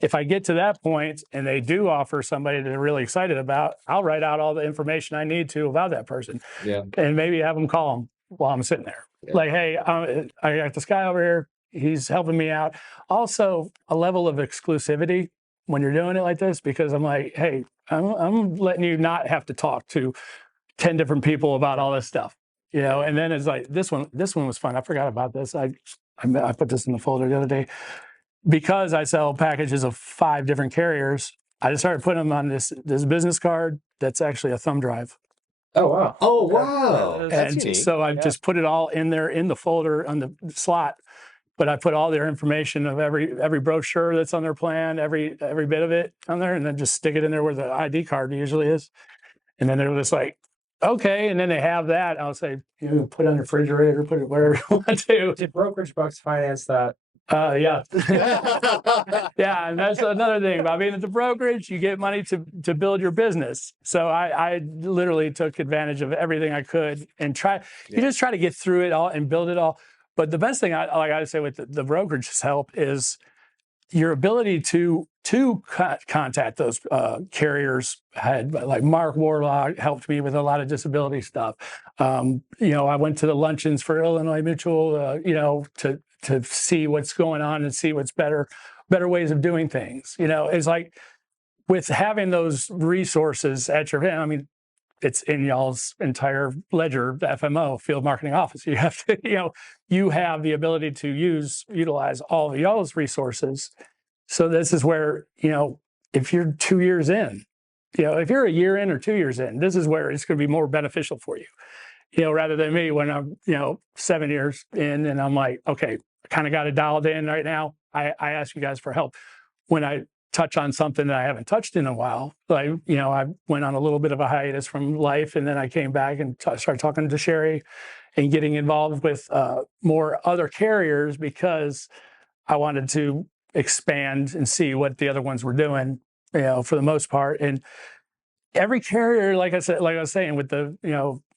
if I get to that point and they do offer somebody that they're really excited about, I'll write out all the information I need to about that person. Yeah. And maybe have them call them while I'm sitting there. Yeah. Like, hey, I got this guy over here. He's helping me out. Also, a level of exclusivity when you're doing it like this, because I'm like, hey, I'm letting you not have to talk to 10 different people about all this stuff, and then it's like, this one was fun. I forgot about this. I put this in the folder the other day because I sell packages of 5 different carriers. I just started putting them on this business card. That's actually a thumb drive. Oh, wow. Oh, wow. That's And unique. so I've just put it all in there in the folder on the slot. But I put all their information of every brochure that's on their plan, every bit of it on there, and then just stick it in there where the ID card usually is. And then they're just like, okay. And then they have that. I'll say, put it on the refrigerator, put it wherever you want to. Did Brokerage Bucks finance that? Yeah. Yeah, and that's another thing about being at the brokerage. You get money to build your business. So I literally took advantage of everything I could and you just try to get through it all and build it all. But the best thing I got to say with the brokerage's help is your ability to contact those carriers. Like Mark Warlock helped me with a lot of disability stuff. I went to the luncheons for Illinois Mutual, to see what's going on and see what's better ways of doing things. It's like with having those resources at your hand. I mean, it's in y'all's entire ledger, the FMO, field marketing office. You have to, you have the ability to utilize all of y'all's resources. So this is where, if you're 2 years in, if you're a year in or 2 years in, this is where it's going to be more beneficial for you, rather than me when I'm, 7 years in and I'm like, okay, I kind of got it dialed in right now. I ask you guys for help. When I touch on something that I haven't touched in a while, like, I went on a little bit of a hiatus from life, and then I came back and started talking to Sherry and getting involved with more other carriers because I wanted to expand and see what the other ones were doing, for the most part. And every carrier, like I was saying, with the,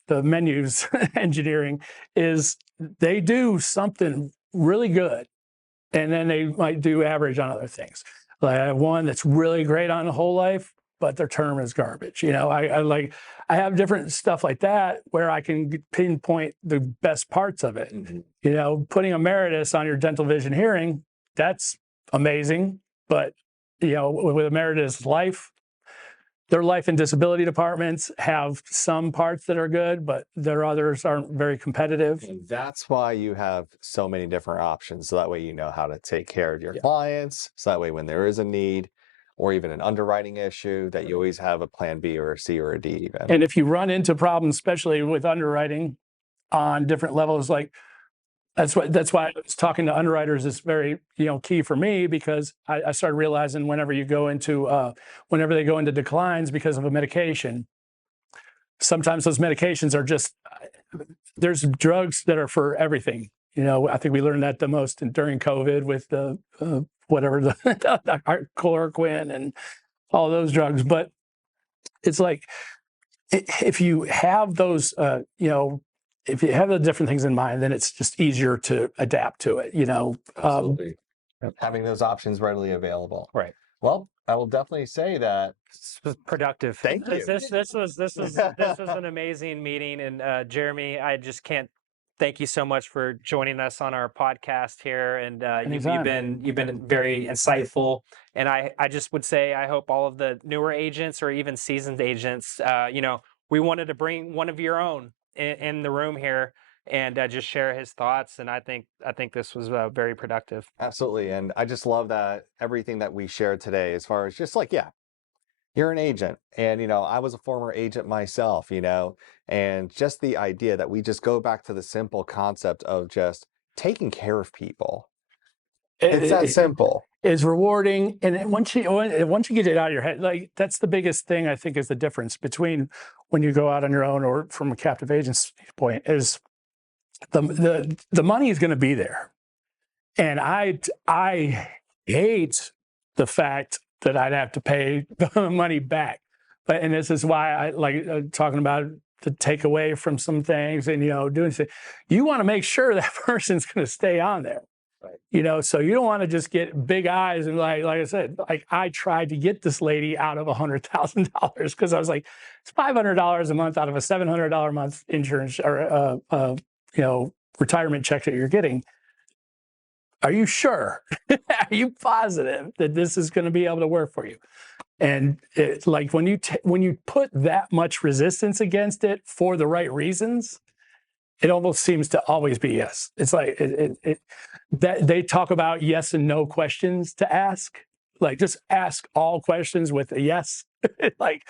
the menus engineering, is they do something really good, and then they might do average on other things. Like I have one that's really great on the whole life, but their term is garbage. I have different stuff like that where I can pinpoint the best parts of it. Mm-hmm. Putting emeritus on your dental vision hearing, that's amazing. But, with emeritus life, their life and disability departments have some parts that are good, but their others aren't very competitive. And that's why you have so many different options. So that way you know how to take care of your clients. So that way when there is a need or even an underwriting issue, that you always have a plan B or a C or a D even. And if you run into problems, especially with underwriting on different levels, like that's why I was talking to underwriters is very, key for me, because I started realizing whenever they go into declines because of a medication, sometimes those medications are just, there's drugs that are for everything. I think we learned that the most during COVID with the chloroquine and all those drugs. But it's like, if you have those, if you have the different things in mind, then it's just easier to adapt to it, Absolutely. Having those options readily available. Right. Well, I will definitely say that. This was productive. Thank you. This was an amazing meeting, and Jeremy, I just can't thank you so much for joining us on our podcast here, and you've been very insightful. And I just would say I hope all of the newer agents or even seasoned agents, we wanted to bring one of your own in the room here and just share his thoughts. And I think this was very productive. Absolutely. And I just love that everything that we shared today, as far as just like, yeah, you're an agent. And, I was a former agent myself, and just the idea that we just go back to the simple concept of just taking care of people. It's that simple. It's rewarding. And once you get it out of your head, like that's the biggest thing I think is the difference between when you go out on your own or from a captive agent's point is the money is going to be there. And I hate the fact that I'd have to pay the money back. And this is why I like talking about the takeaway from some things and, doing things. You want to make sure that person's going to stay on there. Right. So you don't want to just get big eyes and like I said, like I tried to get this lady out of $100,000 because I was like, it's $500 a month out of a $700 a month insurance or retirement check that you're getting. Are you sure? Are you positive that this is going to be able to work for you? And it's like when you put that much resistance against it for the right reasons, it almost seems to always be yes. It's like that they talk about yes and no questions to ask. Like just ask all questions with a yes. like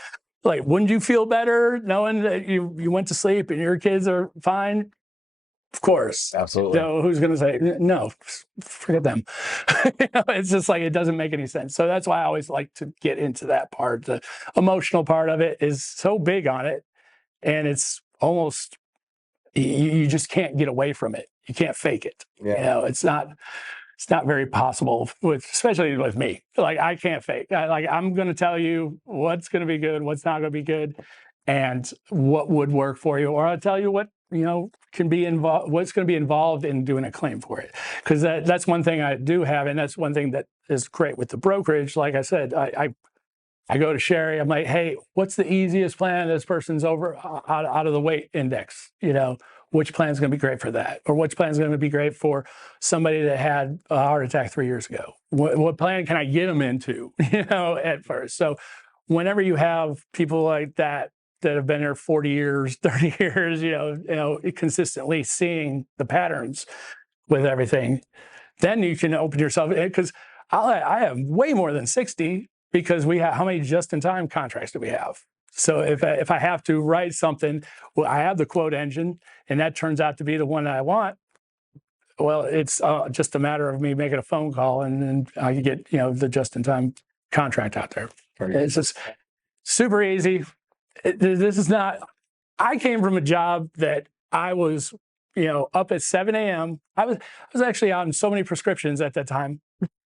wouldn't you feel better knowing that you went to sleep and your kids are fine? Of course. Absolutely. So who's going to say, no, forget them. It's just like, it doesn't make any sense. So that's why I always like to get into that part. The emotional part of it is so big on it. And it's almost, you just can't get away from it. You can't fake it. Yeah. It's not very possible especially with me. Like I can't fake. I'm going to tell you what's going to be good, what's not going to be good, and what would work for you. Or I'll tell you what, can be involved, what's going to be involved in doing a claim for it. Because that's one thing I do have, and that's one thing that is great with the brokerage. Like I said, I go to Sherry, I'm like, hey, what's the easiest plan? This person's out of the weight index, which plan is going to be great for that? Or which plan is going to be great for somebody that had a heart attack 3 years ago? What plan can I get them into, at first? So whenever you have people like that have been there 40 years, 30 years, consistently seeing the patterns with everything, then you can open yourself, because I have way more than 60, because we have, how many just-in-time contracts do we have? So if I have to write something, well, I have the quote engine, and that turns out to be the one that I want. Well, it's just a matter of me making a phone call, and then I can get the just-in-time contract out there. It's just super easy. This is not. I came from a job that I was, up at 7 a.m. I was actually on so many prescriptions at that time.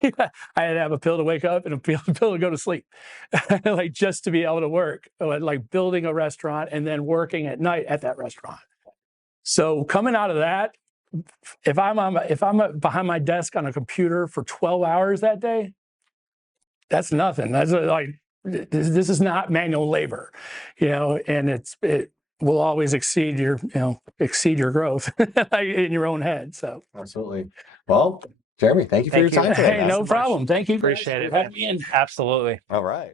I had to have a pill to wake up and a pill to go to sleep, like just to be able to work, like building a restaurant and then working at night at that restaurant. So coming out of that, if I'm behind my desk on a computer for 12 hours that day, that's nothing. That's like, this is not manual labor, and it will always exceed your growth in your own head. So absolutely. Well, Jeremy, thank you for your time today. Hey, no problem. Thank you. Appreciate it. Absolutely. All right.